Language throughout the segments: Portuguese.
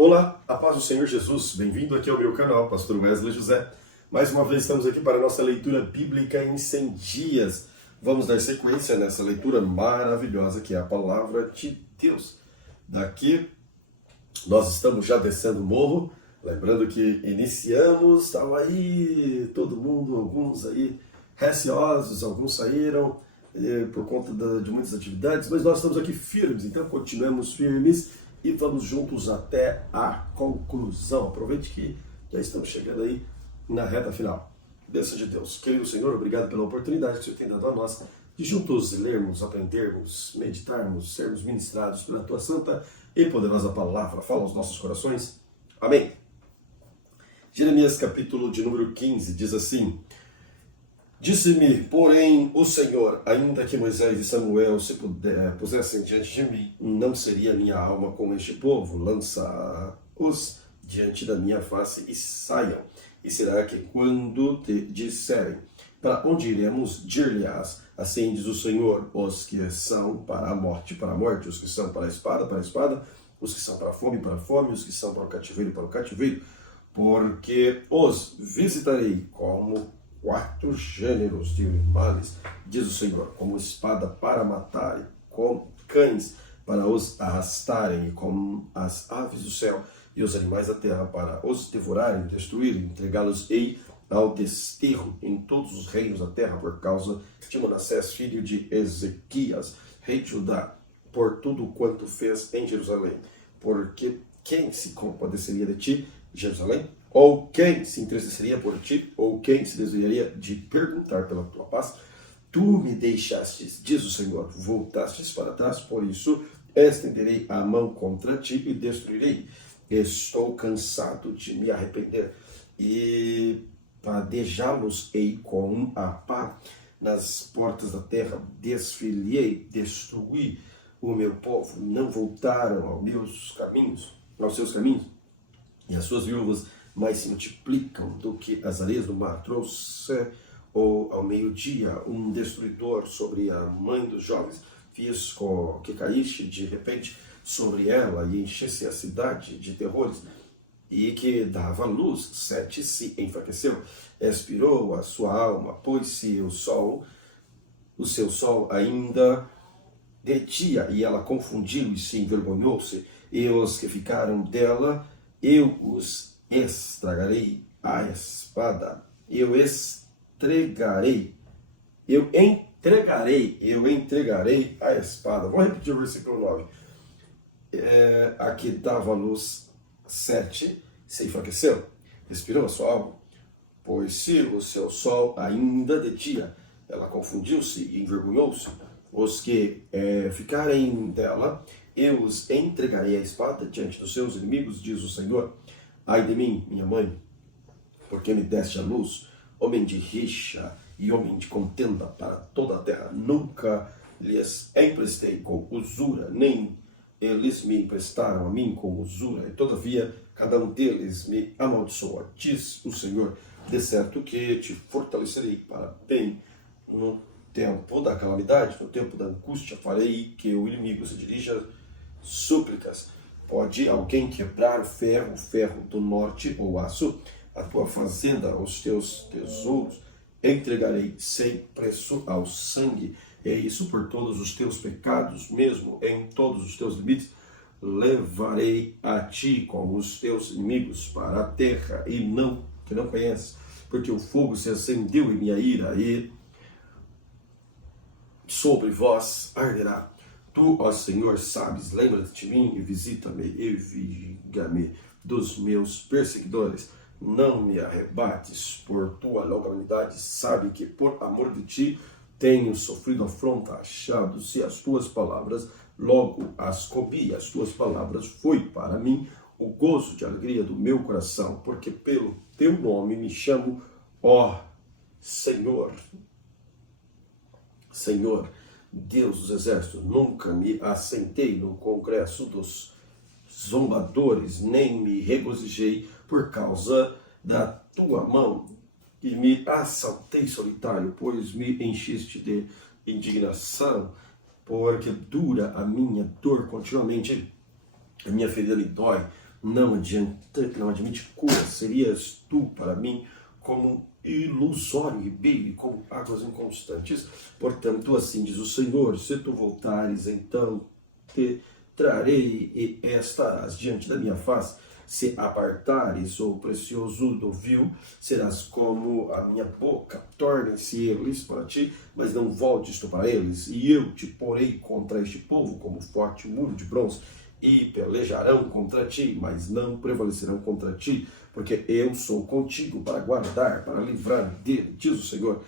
Olá, a paz do Senhor Jesus, bem-vindo aqui ao meu canal, Pastor Wesley José. Mais uma vez estamos aqui para a nossa leitura bíblica em 100 dias. Vamos dar sequência nessa leitura maravilhosa que é a Palavra de Deus. Daqui nós estamos já descendo o morro, lembrando que iniciamos, estava aí todo mundo, alguns aí receosos, alguns saíram por conta de muitas atividades, mas nós estamos aqui firmes, então continuamos firmes e vamos juntos até a conclusão. Aproveite que já estamos chegando aí na reta final. Bênção de Deus. Querido Senhor, obrigado pela oportunidade que o Senhor tem dado a nós de juntos lermos, aprendermos, meditarmos, sermos ministrados pela Tua santa e poderosa palavra. Fala aos nossos corações. Amém. Jeremias capítulo de número 15 diz assim: Disse-me, porém, o Senhor, ainda que Moisés e Samuel se pusessem diante de mim, não seria minha alma com este povo, lança-os diante da minha face e saiam. E será que quando te disserem, para onde iremos, dir-lhe-ás, assim diz o Senhor, os que são para a morte, os que são para a espada, os que são para a fome, os que são para o cativeiro, porque os visitarei como 4 gêneros de males, diz o Senhor, como espada para matarem, como cães para os arrastarem, e como as aves do céu e os animais da terra para os devorarem, destruírem, entregá-los-ei ao desterro em todos os reinos da terra, por causa de Manassés, filho de Ezequias, rei de Judá, por tudo quanto fez em Jerusalém. Porque quem se compadeceria de ti, Jerusalém? Ou quem se entristeceria por ti? Ou quem se desviaria de perguntar pela tua paz? Tu me deixastes, diz o Senhor, voltastes para trás, por isso estenderei a mão contra ti e destruirei. Estou cansado de me arrepender e padejá-los-ei com a pá. Nas portas da terra desfilhei, destruí o meu povo, não voltaram aos seus caminhos, e as suas viúvas mais se multiplicam do que as areias do mar. Trouxe ou ao meio-dia um destruidor sobre a mãe dos jovens. Fiz com que caísse de repente sobre ela e enchesse a cidade de terrores. E que dava luz, Sete se enfraqueceu, expirou a sua alma, pôs-se o seu sol ainda de dia, e ela confundiu e se envergonhou-se, e os que ficaram dela, eu os estragarei a espada, eu entregarei a espada. Vou repetir o versículo 9. Aqui dava luz 7, se enfraqueceu, respirou a sua alma, pôs-se o seu sol ainda de dia, ela confundiu-se e envergonhou-se. Os que ficarem dela, eu os entregarei a espada diante dos seus inimigos, diz o Senhor. Ai de mim, minha mãe, porque me deste a luz, homem de rixa e homem de contenda para toda a terra. Nunca lhes emprestei com usura, nem eles me emprestaram a mim com usura, e todavia cada um deles me amaldiçoa, diz o Senhor. De certo que te fortalecerei para bem no tempo da calamidade, no tempo da angústia, farei que o inimigo se dirija súplicas. Pode alguém quebrar o ferro do norte ou aço, a tua fazenda, os teus tesouros, entregarei sem preço ao sangue. É isso por todos os teus pecados, mesmo em todos os teus limites, levarei a ti com os teus inimigos para a terra que não conheces, porque o fogo se acendeu em minha ira e sobre vós arderá. Tu, ó Senhor, sabes, lembra-te de mim e visita-me e vinga-me dos meus perseguidores. Não me arrebates por tua longanimidade, sabe que por amor de ti tenho sofrido afronta, achado-se as tuas palavras, logo as comi, as tuas palavras foi para mim o gozo de alegria do meu coração, porque pelo teu nome me chamo, ó Senhor. Senhor, Deus dos exércitos, nunca me assentei no congresso dos zombadores, nem me regozijei por causa da tua mão, e me assaltei solitário, pois me enchiste de indignação, porque dura a minha dor continuamente, a minha ferida me dói, não admite cura. Serias tu para mim como ilusório ribeiro e como águas inconstantes. Portanto, assim diz o Senhor, se tu voltares, então te trarei e estarás diante da minha face. Se apartares o precioso do vil, serás como a minha boca. Tornem-se eles para ti, mas não voltes tu para eles. E eu te porei contra este povo como forte muro de bronze. E pelejarão contra ti, mas não prevalecerão contra ti, porque eu sou contigo para guardar, para livrar dele, diz o Senhor.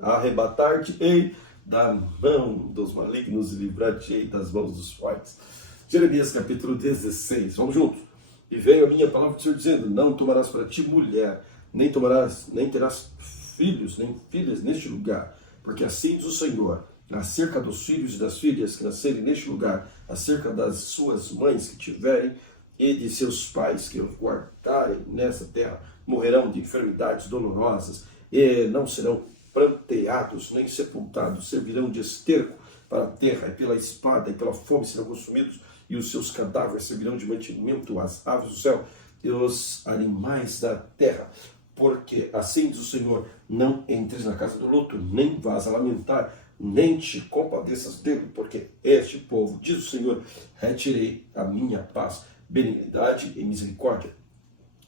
Arrebatar-te-ei da mão dos malignos e livrar-te-ei das mãos dos fortes. Jeremias capítulo 16, vamos juntos. E veio a minha palavra do Senhor dizendo, não tomarás para ti mulher, nem terás filhos, nem filhas neste lugar, porque assim diz o Senhor, acerca dos filhos e das filhas que nascerem neste lugar, acerca das suas mães que tiverem, e de seus pais que os guardarem nessa terra, morrerão de enfermidades dolorosas, e não serão pranteados, nem sepultados, servirão de esterco para a terra, e pela espada e pela fome serão consumidos, e os seus cadáveres servirão de mantimento às aves do céu e os animais da terra. Porque assim diz o Senhor, não entres na casa do luto, nem vás a lamentar, nem te compadeças dele, porque este povo, diz o Senhor, retirei a minha paz, benignidade e misericórdia.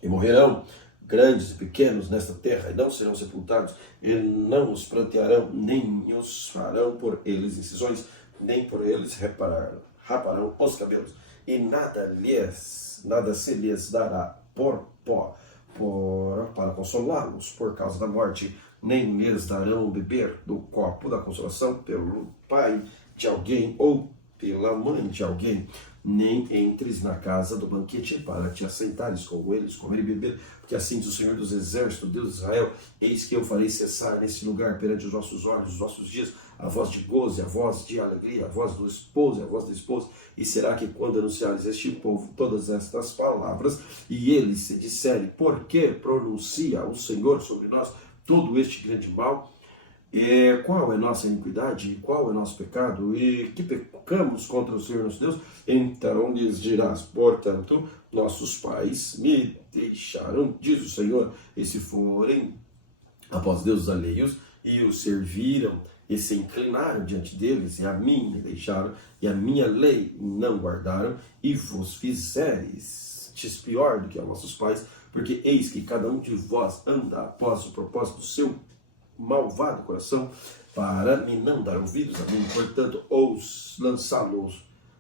E morrerão grandes e pequenos nesta terra, e não serão sepultados, e não os prantearão, nem os farão por eles incisões, nem por eles raparão os cabelos, e nada se lhes dará por pó, para consolá-los por causa da morte, nem lhes darão beber do copo da consolação pelo pai de alguém ou pela mãe de alguém, nem entres na casa do banquete para te assentares com eles, comer e beber, porque assim diz o Senhor dos Exércitos, Deus de Israel, eis que eu farei cessar nesse lugar perante os vossos olhos, os vossos dias, a voz de gozo, a voz de alegria, a voz do esposo, a voz da esposa, e será que quando anunciares este povo todas estas palavras, e eles se disserem, por que pronuncia o Senhor sobre nós todo este grande mal? E qual é nossa iniquidade? E qual é nosso pecado? E que pecamos contra o Senhor nosso Deus? Então lhes dirás, portanto, nossos pais me deixaram, diz o Senhor, e se forem após deuses alheios, e os serviram, e se inclinaram diante deles, e a mim me deixaram, e a minha lei não guardaram, e vos fizeres pior do que a vossos pais, porque eis que cada um de vós anda após o propósito do seu malvado coração, para me não dar ouvidos a mim, portanto,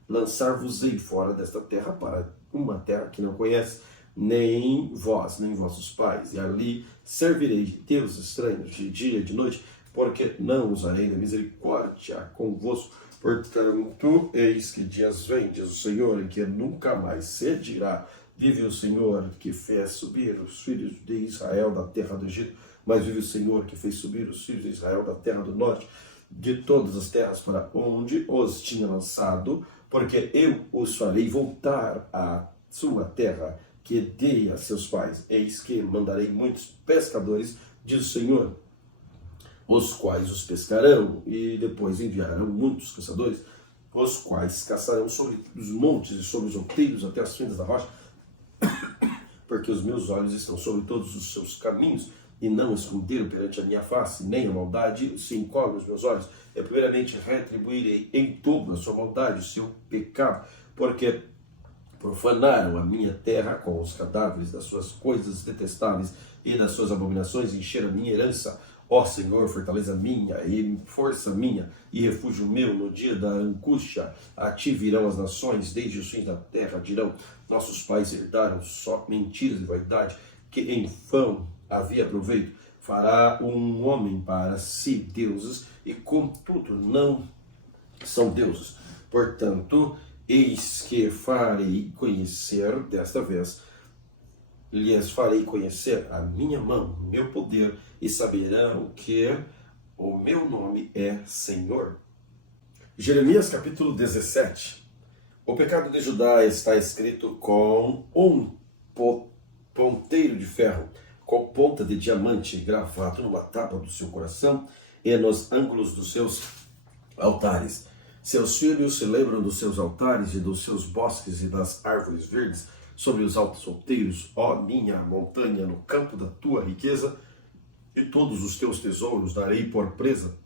lançar-vos-ei fora desta terra, para uma terra que não conhece, nem vós, nem vossos pais, e ali servirei de deuses estranhos, de dia e de noite, porque não usarei da misericórdia convosco. Portanto, eis que dias vem, diz o Senhor, em que nunca mais se dirá, vive o Senhor que fez subir os filhos de Israel da terra do Egito, mas vive o Senhor que fez subir os filhos de Israel da terra do norte, de todas as terras para onde os tinha lançado, porque eu os farei voltar à sua terra, que dei a seus pais. Eis que mandarei muitos pescadores, diz o Senhor, os quais os pescarão, e depois enviarão muitos caçadores, os quais caçarão sobre os montes e sobre os outeiros até as fendas da rocha, porque os meus olhos estão sobre todos os seus caminhos, e não esconderam perante a minha face, nem a maldade se encobre os meus olhos. Eu primeiramente retribuirei em dobro a sua maldade, o seu pecado, porque profanaram a minha terra com os cadáveres das suas coisas detestáveis e das suas abominações, encheram a minha herança. Ó Senhor, fortaleza minha e força minha e refúgio meu no dia da angústia. A ti virão as nações, desde os fins da terra dirão, nossos pais herdaram só mentiras e vaidade, que em vão havia proveito. Fará um homem para si deuses, e contudo não são deuses. Portanto, eis que farei conhecer, desta vez, lhes farei conhecer a minha mão, meu poder, e saberão que o meu nome é Senhor. Jeremias capítulo 17. O pecado de Judá está escrito com um ponteiro de ferro, com ponta de diamante gravado numa tábua do seu coração e nos ângulos dos seus altares. Seus filhos se lembram dos seus altares e dos seus bosques e das árvores verdes sobre os altos outeiros, ó minha montanha, no campo da tua riqueza, e todos os teus tesouros darei por presa,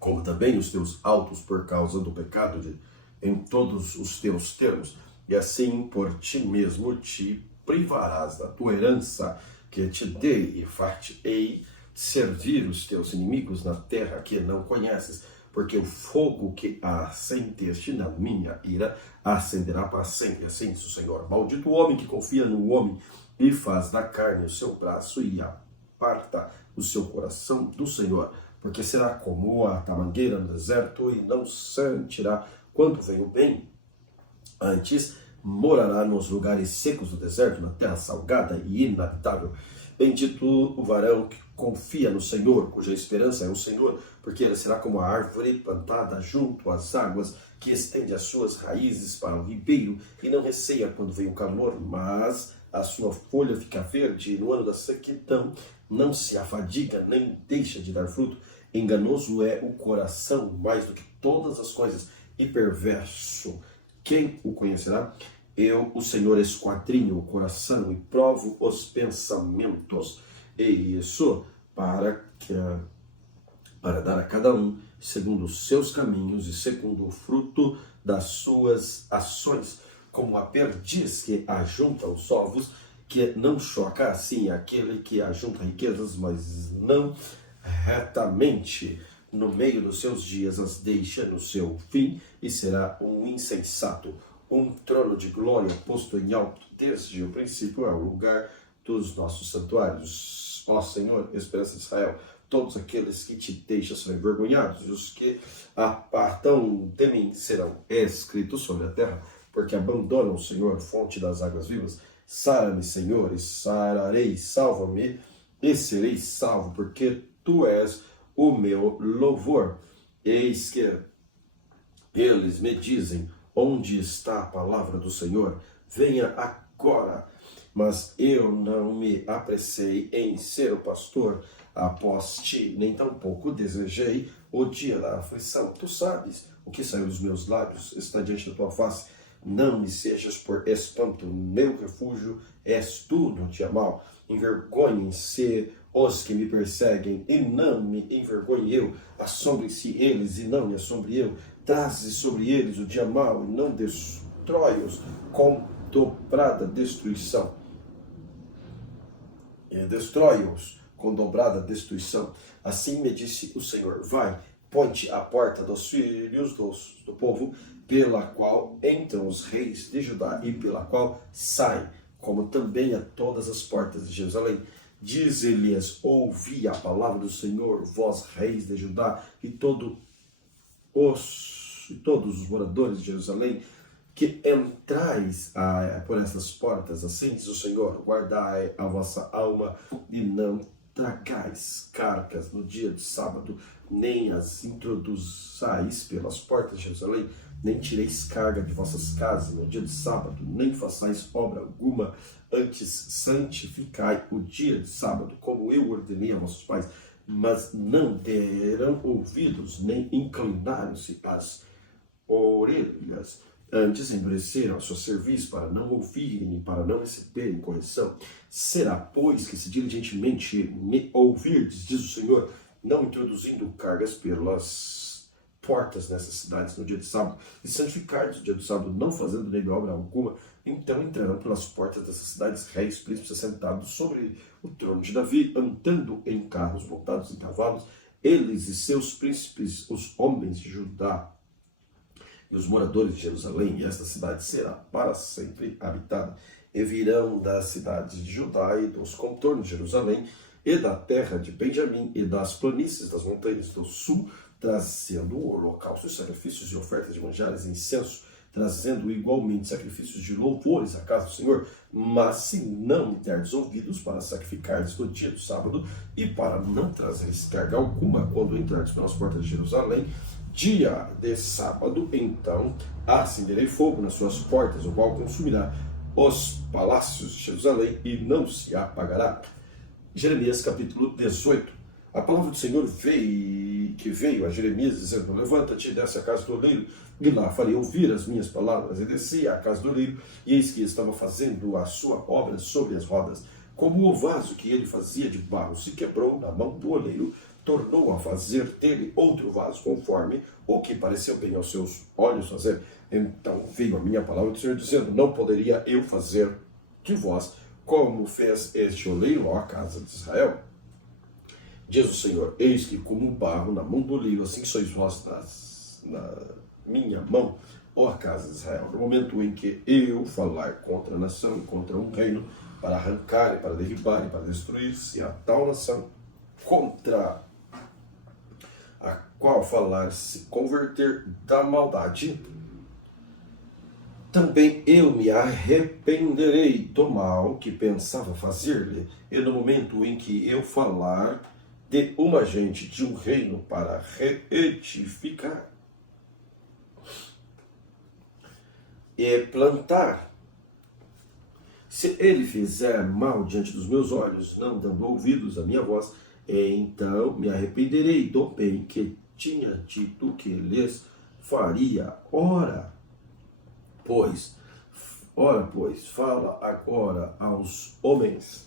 como também os teus altos por causa do pecado em todos os teus termos, e assim por ti mesmo te privarás da tua herança que te dei, e far-te-ei servir os teus inimigos na terra que não conheces, porque o fogo que acendeste na minha ira acenderá para sempre, assim diz o Senhor. Maldito o homem que confia no homem e faz da carne o seu braço e aparta o seu coração do Senhor, porque será como a tamangueira no deserto e não sentirá quando vem o bem. Antes morará nos lugares secos do deserto, na terra salgada e inabitável. Bendito o varão que confia no Senhor, cuja esperança é o Senhor, porque ele será como a árvore plantada junto às águas, que estende as suas raízes para o ribeiro e não receia quando vem o calor, mas a sua folha fica verde, e no ano da sequidão não se afadiga, nem deixa de dar fruto. Enganoso é o coração mais do que todas as coisas, e perverso. Quem o conhecerá? Eu, o Senhor, esquadrinho o coração e provo os pensamentos, e isso para dar a cada um segundo os seus caminhos e segundo o fruto das suas ações, como a perdiz que ajunta os ovos, que não choca assim aquele que ajunta riquezas, mas não retamente. No meio dos seus dias as deixa no seu fim, e será um insensato. Um trono de glória posto em alto desde o princípio é o lugar dos nossos santuários. Ó Senhor, esperança de Israel, todos aqueles que te deixam serão envergonhados, e os que apartam de mim serão escritos sobre a terra, porque abandonam o Senhor, fonte das águas vivas. Sara-me, Senhor, e sararei, salva-me, e serei salvo, porque tu és o meu louvor. Eis que eles me dizem: onde está a palavra do Senhor? Venha agora. Mas eu não me apressei em ser o pastor após ti, nem tampouco desejei o dia da aflição. Tu sabes o que saiu dos meus lábios, está diante da tua face. Não me sejas por espanto, meu refúgio és tu no dia mau. Envergonhem-se os que me perseguem, e não me envergonhe eu. Assombrem-se eles, e não me assombre eu. Traze sobre eles o dia mau, e não destrói-os com dobrada destruição. Destrói-os com dobrada destruição. Assim me disse o Senhor: vai, põe-te à porta dos filhos do povo, pela qual entram os reis de Judá e pela qual saem, como também a todas as portas de Jerusalém. Dize-lhes: ouvi a palavra do Senhor, vós reis de Judá e todos os moradores de Jerusalém, que entrais por essas portas. Assim diz o Senhor: guardai a vossa alma e não tragais cargas no dia de sábado, nem as introduzais pelas portas de Jerusalém, nem tireis carga de vossas casas no dia de sábado, nem façais obra alguma, antes santificai o dia de sábado, como eu ordenei a vossos pais. Mas não deram ouvidos, nem inclinaram-se as orelhas. Antes endureceram a seu serviço para não ouvirem e para não receberem correção. Será, pois, que se diligentemente me ouvirdes, diz o Senhor, não introduzindo cargas pelas portas nessas cidades no dia de sábado, e santificardes o dia do sábado, não fazendo nele obra alguma, então entrarão pelas portas dessas cidades reis, príncipes assentados sobre o trono de Davi, andando em carros montados em cavalos, eles e seus príncipes, os homens de Judá e os moradores de Jerusalém, e esta cidade será para sempre habitada. E virão das cidades de Judá e dos contornos de Jerusalém, e da terra de Benjamim, e das planícies das montanhas do sul, trazendo holocaustos, sacrifícios e ofertas de manjares e incenso, trazendo igualmente sacrifícios de louvores à casa do Senhor. Mas se não me derdes ouvidos para sacrificares no dia do sábado, e para não trazeres carga alguma quando entrares pelas portas de Jerusalém, dia de sábado, então acenderei fogo nas suas portas, o qual consumirá os palácios de Jerusalém e não se apagará. Jeremias capítulo 18. A palavra do Senhor veio a Jeremias dizendo: levanta-te, desce à casa do oleiro, e lá farei ouvir as minhas palavras. E desci à casa do oleiro, e eis que estava fazendo a sua obra sobre as rodas. Como o vaso que ele fazia de barro se quebrou na mão do oleiro, tornou a fazer dele outro vaso, conforme o que pareceu bem aos seus olhos fazer. Então veio a minha palavra do Senhor dizendo: não poderia eu fazer de vós como fez este oleiro à casa de Israel? Diz o Senhor: eis que como barro na mão do oleiro, assim sois vós na minha mão, ó casa de Israel. No momento em que eu falar contra a nação, contra um reino, para arrancar, e para derribar, e para destruir, se a tal nação contra a qual falar se converter da maldade, também eu me arrependerei do mal que pensava fazer-lhe. E no momento em que eu falar de uma gente, de um reino, para reedificar e plantar, se ele fizer mal diante dos meus olhos, não dando ouvidos à minha voz, então me arrependerei do bem que tinha dito que lhes faria. Ora, pois, fala agora aos homens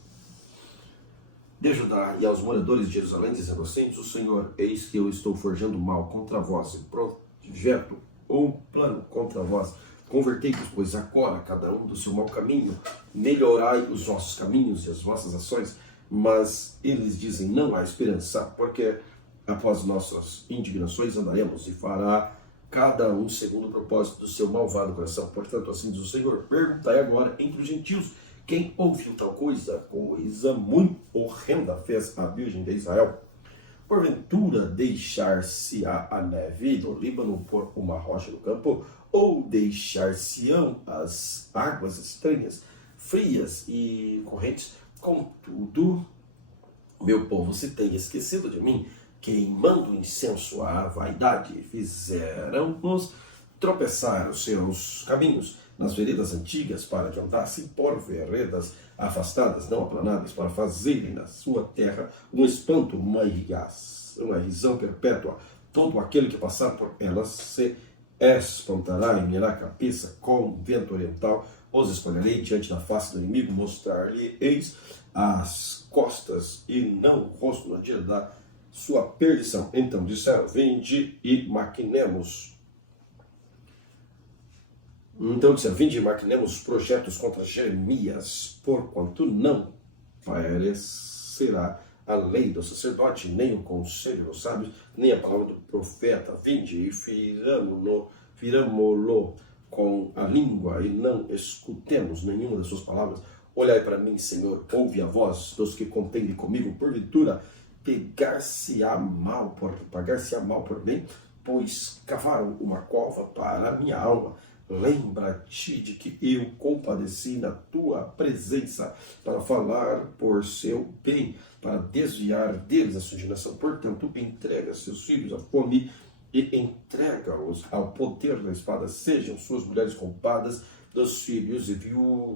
de Judá e aos moradores de Jerusalém, dizendo assim: o Senhor, eis que eu estou forjando mal contra vós, e projeto um plano contra vós. Convertei-vos, pois, agora, cada um do seu mau caminho, melhorai os vossos caminhos e as vossas ações. Mas eles dizem: não há esperança, porque após nossas indignações andaremos, e fará cada um segundo o propósito do seu malvado coração. Portanto, assim diz o Senhor: perguntai agora entre os gentios, quem ouviu tal coisa? Coisa muito horrenda fez a Virgem de Israel. Porventura deixar-se-á a neve do Líbano por uma rocha no campo, ou deixar-se-ão as águas estranhas, frias e correntes? Contudo, meu povo se tem esquecido de mim, queimando incenso à vaidade, fizeram-nos tropeçar os seus caminhos nas veredas antigas, para que andassem por veredas afastadas, não aplanadas, para fazerem na sua terra um espanto, uma irrisão perpétua. Todo aquele que passar por elas se espantará e me irá a cabeça com vento oriental. Os escolherei diante da face do inimigo, mostrar-lhe-eis as costas e não o rosto no dia da sua perdição. Então disseram: vinde e maquinemos. Projetos contra Jeremias, porquanto não parecerá a lei do sacerdote, nem o conselho dos sábios, nem a palavra do profeta. Vinde e firamo-lo com a língua, e não escutemos nenhuma das suas palavras. Olhai para mim, Senhor, ouve a voz dos que contendem comigo, porventura pagar-se-á mal por mim, pois cavaram uma cova para a minha alma. Lembra-te de que eu compadeci na tua presença para falar por seu bem, para desviar deles a sua indignação. Portanto, entrega seus filhos à fome e entrega-os ao poder da espada. Sejam suas mulheres roubadas dos filhos e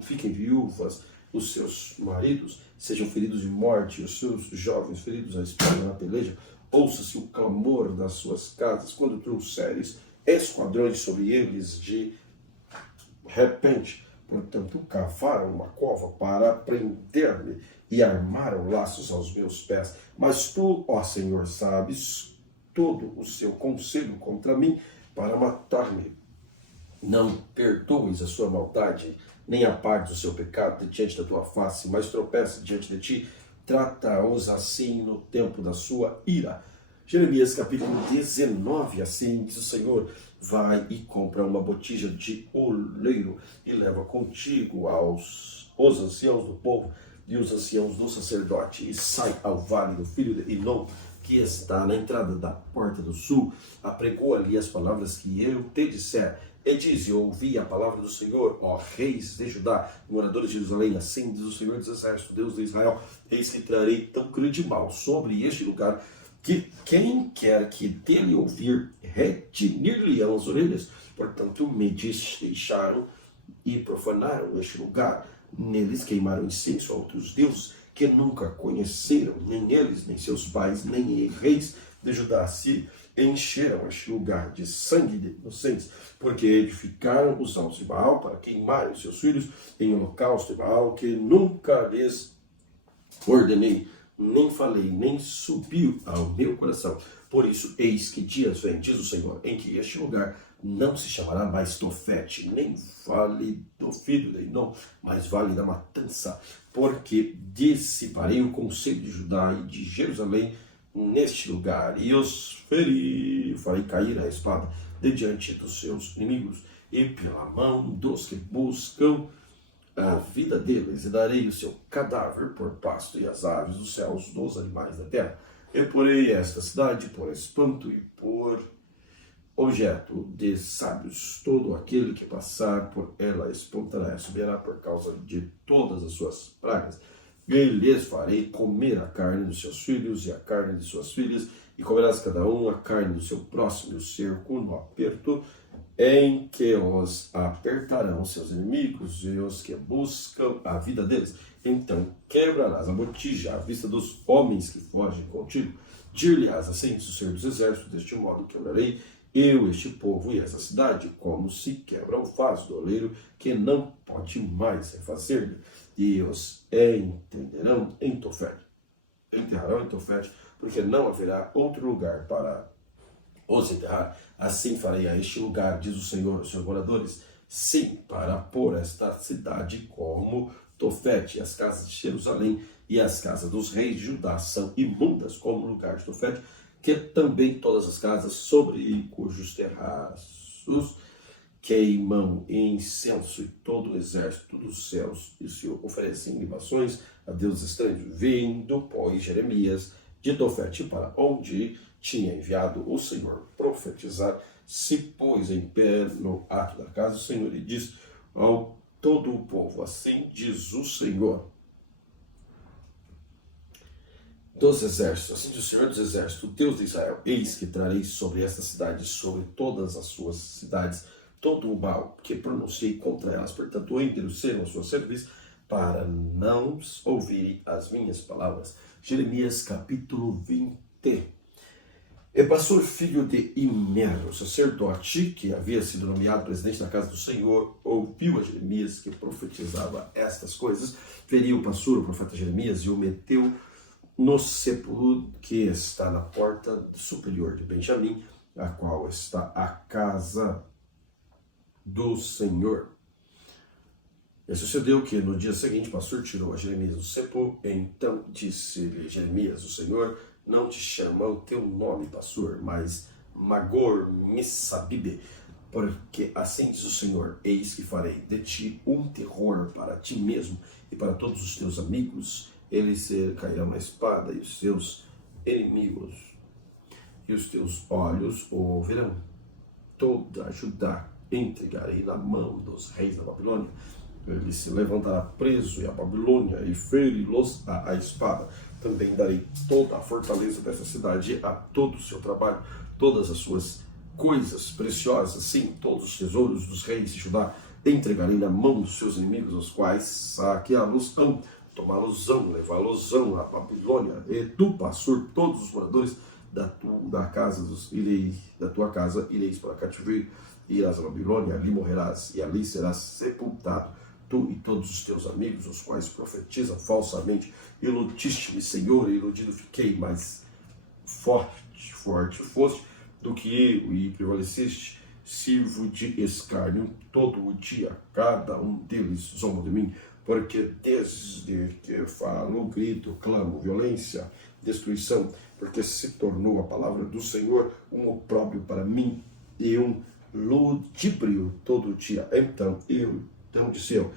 fiquem viúvas os seus maridos. Sejam feridos de morte os seus jovens feridos à espada na peleja. Ouça-se o clamor das suas casas quando trouxeres esquadrões sobre eles de repente. Portanto, cavaram uma cova para prender-me e armaram laços aos meus pés. Mas tu, ó Senhor, sabes todo o seu conselho contra mim para matar-me. Não perdoes a sua maldade, nem apagues o seu pecado diante da tua face, mas tropeça diante de ti. Trata-os assim no tempo da sua ira. Jeremias capítulo 19, assim diz o Senhor: vai e compra uma botija de oleiro e leva contigo os anciãos do povo e os anciãos do sacerdote, e sai ao vale do filho de Inom, que está na entrada da porta do sul. Apregou ali as palavras que eu te disser, e diz: ouvi a palavra do Senhor, ó reis de Judá, moradores de Jerusalém, assim diz o Senhor dos exércitos, Deus de Israel: eis que trarei tão grande mal sobre este lugar, que quem quer que dele ouvir, retinir-lhe-ão as orelhas. Portanto, me deixaram e profanaram este lugar. Neles queimaram incenso a outros deuses, que nunca conheceram, nem eles, nem seus pais, nem reis de Judá se encheram este lugar de sangue de inocentes, porque edificaram os altos de Baal para queimarem os seus filhos em holocausto de Baal, que nunca lhes ordenei, nem falei, nem subiu ao meu coração. Por isso, eis que dias vem, diz o Senhor, em que este lugar não se chamará mais Tofete, nem vale do filho de Inom, mas vale da matança, porque dissiparei o conselho de Judá e de Jerusalém neste lugar, e os feri, farei cair a espada de diante dos seus inimigos, e pela mão dos que buscam a vida deles, e darei o seu cadáver por pasto e as aves dos céus dos animais da terra. Eu porei esta cidade por espanto e por objeto de sábios. Todo aquele que passar por ela espantará e subirá por causa de todas as suas pragas. E lhes farei comer a carne dos seus filhos e a carne de suas filhas, e comerás cada um a carne do seu próximo, e o cerco no aperto em que os apertarão seus inimigos e os que buscam a vida deles. Então quebrarás a botija à vista dos homens que fogem contigo. Dir-lhe-ás assim, o Senhor dos Exércitos, deste modo quebrarei eu este povo e essa cidade, como se quebra o vaso do oleiro, que não pode mais refazer-lhe. E os entenderão em Tofete, enterrarão em Tofete, porque não haverá outro lugar para os enterrar. Assim farei a este lugar, diz o Senhor, os seus moradores, sim, para pôr esta cidade como Tofete. As casas de Jerusalém e as casas dos reis de Judá são imundas como o lugar de Tofete, que também todas as casas sobre cujos terraços queimam incenso, e todo o exército dos céus e se oferecem libações a deuses estranhos. Vindo, pois, Jeremias de Tofete para onde tinha enviado o Senhor profetizar, se pôs em pé no ato da casa do Senhor e disse ao todo o povo: assim diz o Senhor dos exércitos, assim diz o Senhor dos exércitos, o Deus de Israel: eis que trarei sobre esta cidade, sobre todas as suas cidades, todo o mal que pronunciei contra elas. Portanto, endurecerão a sua cerviz para não ouvirem as minhas palavras. Jeremias capítulo 20. E Passur, filho de Imer, o sacerdote, que havia sido nomeado presidente da casa do Senhor, ouviu a Jeremias que profetizava estas coisas. Feriu Passur, o profeta Jeremias, e o meteu no sepulcro que está na porta superior de Benjamim, a qual está a casa do Senhor. E sucedeu que no dia seguinte Passur tirou a Jeremias do sepulcro. Então disse-lhe Jeremias: o Senhor não te chama o teu nome Passur, mas Magor Missabibe, porque assim diz o Senhor: eis que farei de ti um terror para ti mesmo e para todos os teus amigos. Eles cairão na espada e os seus inimigos, e os teus olhos ouvirão. Toda Judá entregarei na mão dos reis da Babilônia. Ele se levantará preso e a Babilônia, e feri-los a espada. Também darei toda a fortaleza dessa cidade a todo o seu trabalho, todas as suas coisas preciosas, sim, todos os tesouros dos reis de Judá entregarei na mão dos seus inimigos, os quais saqueá-los-ão, tomá-los-ão, levá-los-ão à Babilônia. E tu, Passur, todos os moradores da tua casa ireis para cativeiro, e irás à Babilônia, ali morrerás, e ali serás sepultado, tu e todos os teus amigos, os quais profetizam falsamente. Iludiste-me, Senhor, e iludido fiquei, mas forte foste do que eu, e prevaleceste. Sirvo de escárnio todo o dia, cada um deles zomba de mim, porque desde que falo, grito, clamo, violência, destruição, porque se tornou a palavra do Senhor um opróbrio para mim e um ludíbrio todo o dia. Então disse eu: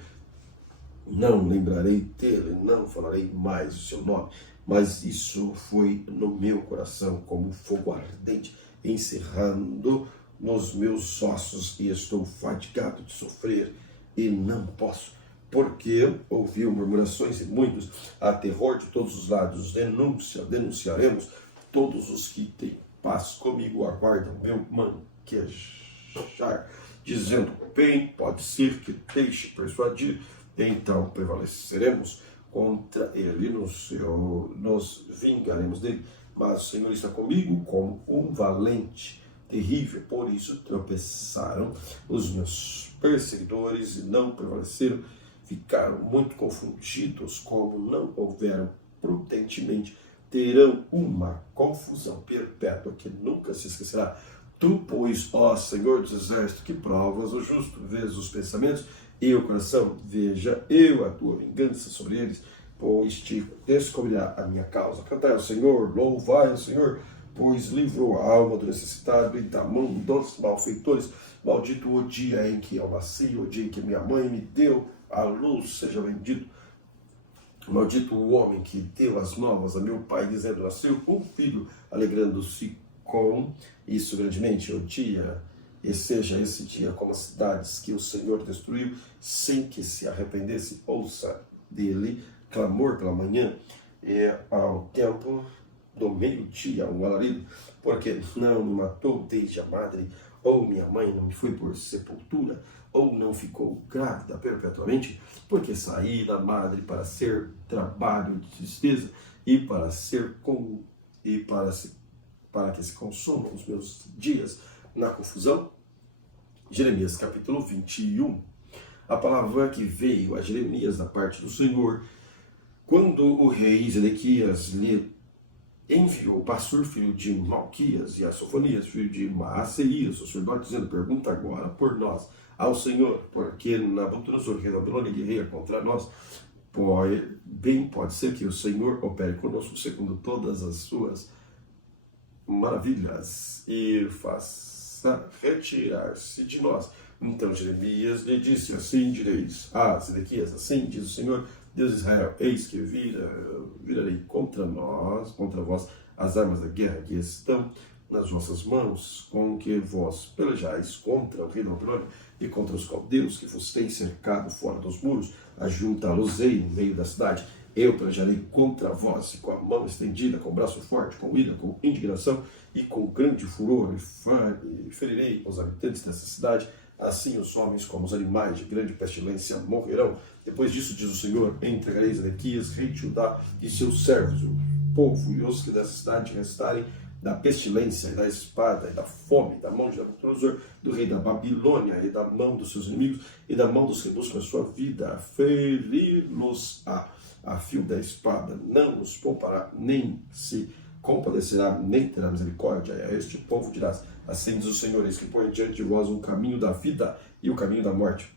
não lembrarei dele, não falarei mais o seu nome. Mas isso foi no meu coração como um fogo ardente, encerrando nos meus ossos, e estou fatigado de sofrer e não posso, porque ouviu murmurações e muitos, há terror de todos os lados. Denunciaremos. Todos os que têm paz comigo aguardam meu manquejar, dizendo: bem, pode ser que deixe persuadir, então prevaleceremos. contra ele, nos vingaremos dele. Mas o Senhor está comigo como um valente terrível. Por isso tropeçaram os meus perseguidores e não prevaleceram. Ficaram muito confundidos, como não houveram prudentemente. Terão uma confusão perpétua que nunca se esquecerá. Tu, pois, ó Senhor dos Exércitos, que provas o justo, vês os pensamentos e o coração, veja eu a tua vingança sobre eles, pois te descobrirá a minha causa. Cantai ao Senhor, louvai ao Senhor, pois livrou a alma do necessitado e da mão dos malfeitores. Maldito o dia em que eu nasci, o dia em que minha mãe me deu a luz, seja bendito. Maldito o homem que deu as novas a meu pai, dizendo, nasceu um filho, alegrando-se com isso grandemente. O dia, e seja esse dia como as cidades que o Senhor destruiu, sem que se arrependesse. Ouça dele clamor pela manhã, e ao tempo do meio-dia um alarido, porque não me matou desde a madre, ou minha mãe não me foi por sepultura, ou não ficou grávida perpetuamente, porque saí da madre para ser trabalho de tristeza e para que se consumam os meus dias na confusão. Jeremias capítulo 21. A palavra que veio a Jeremias da parte do Senhor, quando o rei Zedequias lhe enviou o Passur, filho de Malquias, e a Sofonias, filho de Maaseias, o sacerdote, dizendo, pergunta agora por nós ao Senhor, porque Nabucodonosor, rei da Babilônia, guerreia contra nós. Bem pode ser que o Senhor opere conosco segundo todas as suas maravilhas e faça retirar-se de nós. Então Jeremias lhe disse, assim direis a Zedequias, assim diz o Senhor, Deus de Israel, eis que virarei contra vós, as armas da guerra que estão nas vossas mãos, com que vós pelejais contra o rei da Babilônia e contra os caldeiros que vos têm cercado fora dos muros, ajuntá-los-ei no meio da cidade. Eu pelejarei contra vós, e com a mão estendida, com o braço forte, com ira, com indignação e com grande furor, e ferirei os habitantes dessa cidade. Assim os homens como os animais de grande pestilência morrerão. Depois disso, diz o Senhor, entregarei Zedequias, rei de Judá, e seus servos, o povo e os que dessa cidade restarem, da pestilência, e da espada, e da fome, da mão de Nabucodonosor, do rei da Babilônia, e da mão dos seus inimigos, e da mão dos que buscam a sua vida, ferir-los-á fio da espada, não os poupará, nem se compadecerá, nem terá misericórdia. A este povo dirás, assim diz o Senhor, eis que põe diante de vós um caminho da vida e o caminho da morte.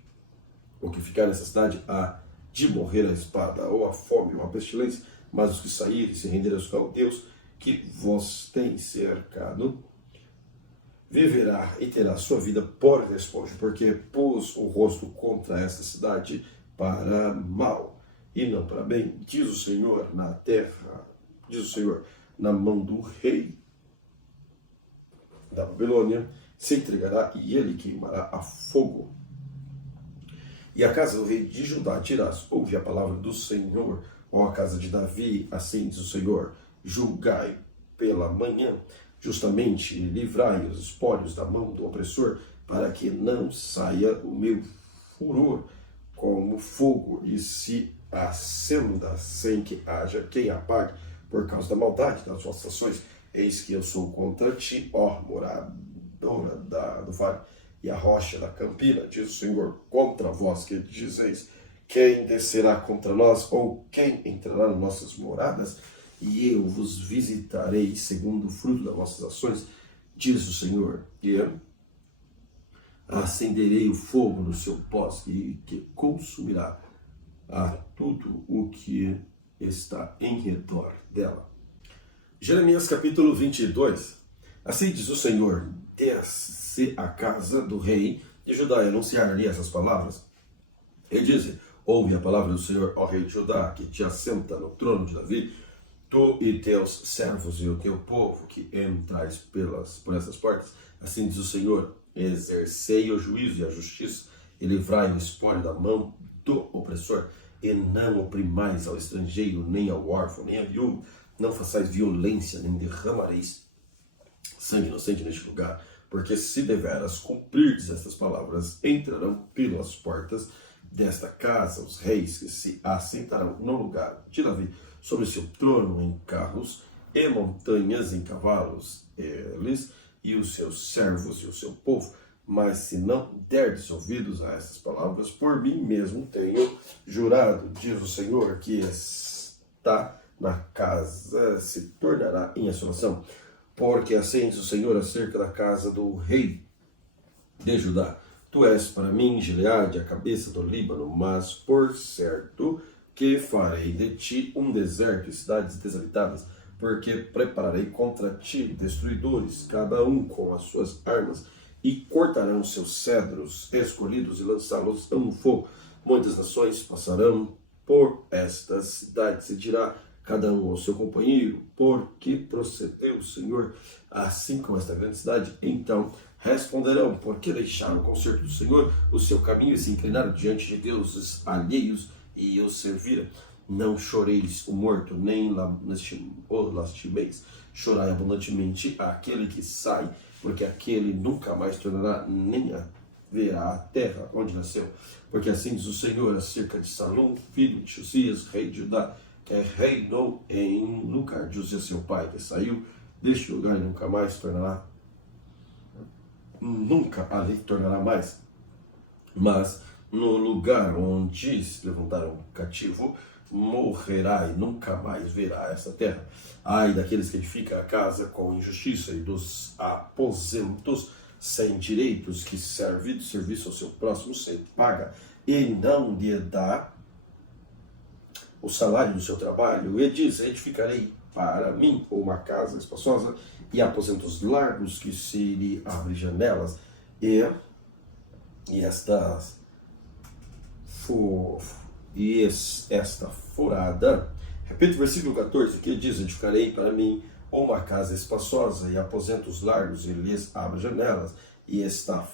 O que ficar nessa cidade há de morrer a espada, ou a fome, ou a pestilência, mas os que saírem se renderem aos caldeus, que vos tem cercado, viverá e terá sua vida por despojo, porque pôs o rosto contra esta cidade para mal e não para bem, diz o Senhor, na terra, diz o Senhor, na mão do rei da Babilônia, se entregará e ele queimará a fogo. E a casa do rei de Judá dirás, ouve a palavra do Senhor, ó a casa de Davi, assim diz o Senhor, julgai pela manhã, justamente livrai os espólios da mão do opressor, para que não saia o meu furor como fogo e se acenda sem que haja quem apague por causa da maldade das vossas ações. Eis que eu sou contra ti, ó moradora do vale e a rocha da campina, diz o Senhor, contra vós que dizeis, quem descerá contra nós, ou quem entrará nas nossas moradas? E eu vos visitarei segundo o fruto das vossas ações, diz o Senhor, e acenderei o fogo no seu poste, e que consumirá a tudo o que está em redor dela. Jeremias capítulo 22. Assim diz o Senhor, desce à casa do rei de Judá e anunciar-lhe essas palavras. Ele diz, ouve a palavra do Senhor, ó rei de Judá, que te assenta no trono de Davi, tu e teus servos e o teu povo que entrais por essas portas. Assim diz o Senhor, exercei o juízo e a justiça, e livrai o espólio da mão do opressor, e não oprimais ao estrangeiro, nem ao órfão, nem ao viúvo, não façais violência, nem derramareis sangue inocente neste lugar, porque se deveras cumprirdes estas palavras, entrarão pelas portas desta casa, os reis que se assentarão no lugar de Davi, sobre seu trono em carros e montanhas em cavalos, eles e os seus servos e o seu povo. Mas se não derdes ouvidos a essas palavras, por mim mesmo tenho jurado, diz o Senhor, que está na casa se tornará em assolação. Porque assim diz o Senhor acerca da casa do rei de Judá: tu és para mim, Gileade, a cabeça do Líbano, mas por certo que farei de ti um deserto e cidades desabitadas, porque prepararei contra ti destruidores, cada um com as suas armas, e cortarão seus cedros escolhidos e lançá-los no fogo. Muitas nações passarão por estas cidades e dirá cada um ao seu companheiro: porque procedeu o Senhor assim com esta grande cidade? Então responderão: porque deixaram o conserto do Senhor, o seu caminho, e se inclinaram diante de deuses alheios e os serviram. Não choreis o morto, nem o lastimeis. Chorai abundantemente aquele que sai, porque aquele nunca mais tornará, nem verá a terra onde nasceu. Porque assim diz o Senhor acerca de Salom, filho de Josias, rei de Judá, que reinou em lugar de Josias seu pai, que saiu deste lugar e nunca ali tornará mais. Mas no lugar onde se levantaram cativo, morrerá e nunca mais verá essa terra. Ai daqueles que edificam a casa com injustiça e dos aposentos sem direitos, que serve de serviço ao seu próximo sem paga, e não lhe dá o salário do seu trabalho, e diz: edificarei para mim uma casa espaçosa e aposentos largos, que se lhe abrem janelas, e esta furada. Repito o versículo 14, que diz: edificarei para mim uma casa espaçosa e aposentos largos, e lhes abre janelas, e está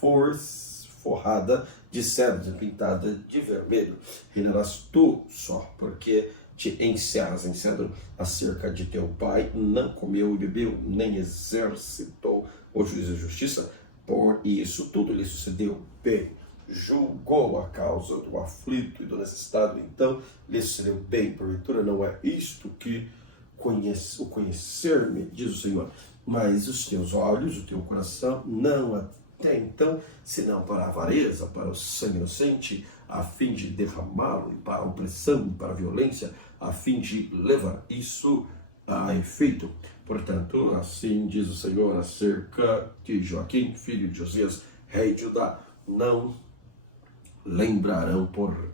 forrada de cedros e pintada de vermelho. Reinarás tu só, porque te encerras em cedro. Acerca de teu pai não comeu e bebeu, nem exercitou o juízo e justiça. Por isso tudo lhe sucedeu bem. Julgou a causa do aflito e do necessitado, então lhe sucedeu bem. Porventura não é isto que o conhecer-me, diz o Senhor. Mas os teus olhos, o teu coração, não até então, senão para a avareza, para o sangue inocente, a fim de derramá-lo, e para a opressão, para a violência, a fim de levar isso a efeito. Portanto, assim diz o Senhor acerca de Joaquim, filho de Josias, rei de Judá: não lamentarão por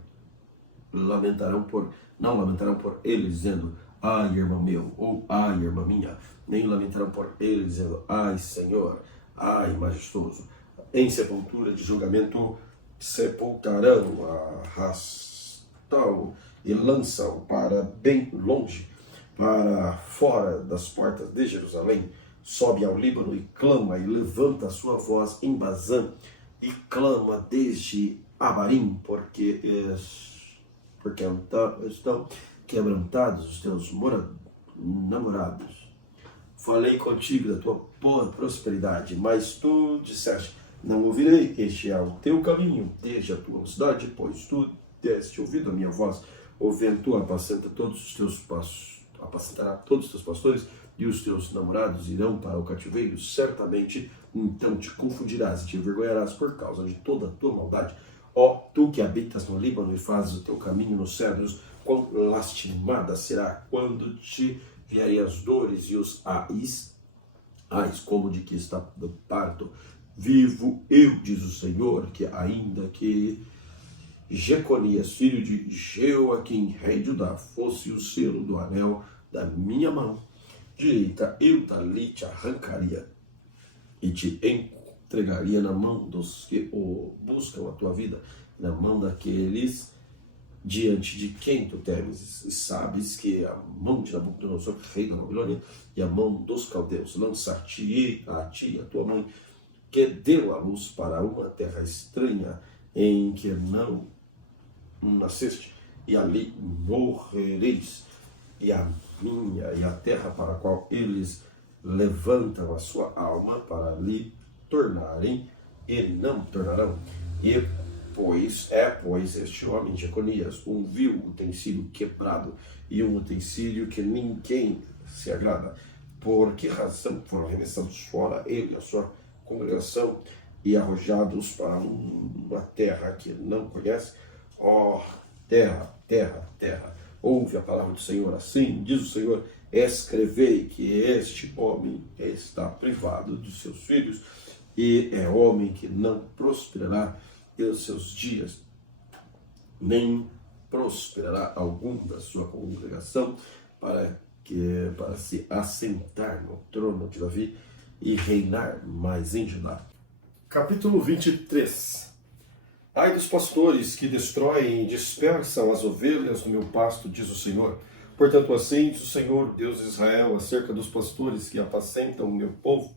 ele, dizendo: ai, irmão meu, ou ai, irmã minha, nem lamentarão por ele, dizendo: ai, Senhor, ai, majestoso. Em sepultura de julgamento sepultarão, arrastam e lançam para bem longe, para fora das portas de Jerusalém. Sobe ao Líbano e clama, e levanta a sua voz em Bazã, e clama desde Abarim, porque estão quebrantados os teus namorados. Falei contigo da tua prosperidade, mas tu disseste: não ouvirei. Este é o teu caminho desde a tua mocidade, pois tu deste ouvido a minha voz. O vento apacentará todos os teus pastores, e os teus namorados irão para o cativeiro. Certamente então te confundirás e te envergonharás por causa de toda a tua maldade. Ó, tu que habitas no Líbano e fazes o teu caminho nos cedros, quão lastimada será quando te vierem as dores e os ais como de que está do parto. Vivo eu, diz o Senhor, que ainda que Jeconias, filho de Joaquim, rei de Judá, fosse o selo do anel da minha mão direita, eu dali te arrancaria e te entregaria na mão dos que buscam a tua vida, na mão daqueles diante de quem tu temes. E sabes que a mão de Nabucodonosor, rei da Babilônia, e a mão dos caldeus lançar-te a ti, a tua mãe, que deu a luz para uma terra estranha em que não nasceste, e ali morrereis. E a minha e a terra para a qual eles levantam a sua alma para lhe tornarem, e não tornarão. E pois este homem Jeconias um vil utensílio quebrado e um utensílio que ninguém se agrada. Por que razão foram arremessados fora ele e a sua congregação e arrojados para uma terra que não conhece? Ó, terra, terra, terra, ouve a palavra do Senhor. Assim diz o Senhor: escrevei que este homem está privado dos seus filhos, e é homem que não prosperará em os seus dias, nem prosperará algum da sua congregação, para se assentar no trono de Davi e reinar mais em Judá. Capítulo 23. Ai dos pastores que destroem e dispersam as ovelhas do meu pasto, diz o Senhor. Portanto, assim diz o Senhor, Deus de Israel, acerca dos pastores que apacentam o meu povo: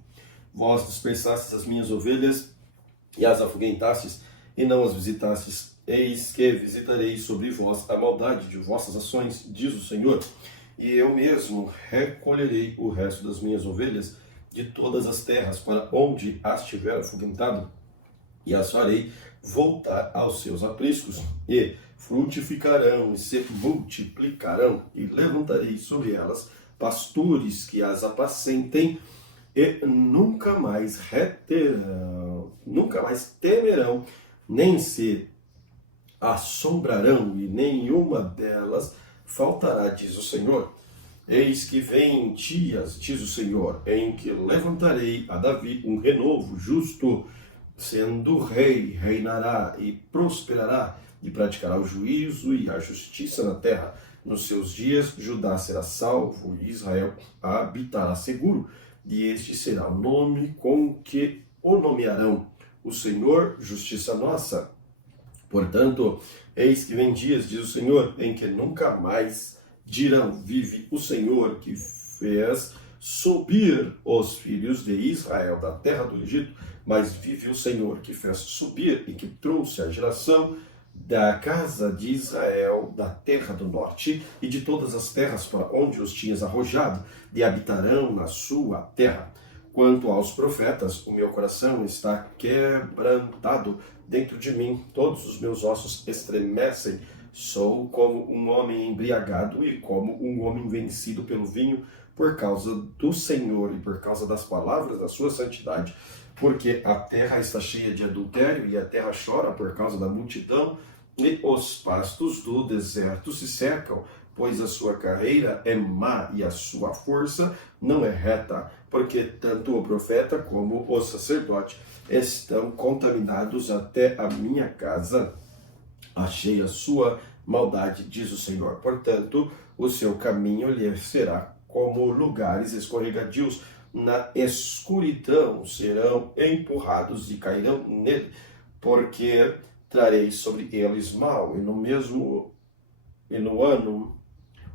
vós dispersastes as minhas ovelhas e as afugentastes, e não as visitastes. Eis que visitarei sobre vós a maldade de vossas ações, diz o Senhor, e eu mesmo recolherei o resto das minhas ovelhas de todas as terras para onde as tiver afugentado, e as farei voltar aos seus apriscos, e frutificarão e se multiplicarão, e levantarei sobre elas pastores que as apacentem, e nunca mais temerão, nem se assombrarão, e nenhuma delas faltará, diz o Senhor. Eis que vem dias, diz o Senhor, em que levantarei a Davi um renovo justo, sendo rei, reinará e prosperará, e praticará o juízo e a justiça na terra. Nos seus dias, Judá será salvo, e Israel habitará seguro, e este será o nome com que o nomearão: o Senhor, justiça nossa. Portanto, eis que vem dias, diz o Senhor, em que nunca mais dirão: vive o Senhor, que fez subir os filhos de Israel da terra do Egito, mas vive o Senhor, que fez subir e que trouxe a geração da casa de Israel da terra do norte e de todas as terras para onde os tinhas arrojado, e habitarão na sua terra. Quanto aos profetas, o meu coração está quebrantado dentro de mim, todos os meus ossos estremecem. Sou como um homem embriagado e como um homem vencido pelo vinho, por causa do Senhor e por causa das palavras da sua santidade. Porque a terra está cheia de adultério, e a terra chora por causa da multidão, e os pastos do deserto se secam, pois a sua carreira é má e a sua força não é reta, porque tanto o profeta como o sacerdote estão contaminados, até a minha casa achei a sua maldade, diz o Senhor. Portanto, o seu caminho lhe será como lugares escorregadios, na escuridão serão empurrados e cairão nele, porque trarei sobre eles mal,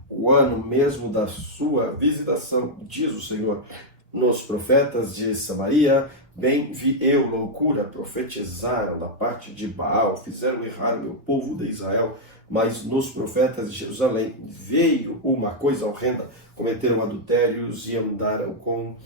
o ano mesmo da sua visitação, diz o Senhor. Nos profetas de Samaria, bem vi eu loucura, profetizaram da parte de Baal, fizeram errar meu povo de Israel. Mas nos profetas de Jerusalém veio uma coisa horrenda: cometeram adultérios e andaram com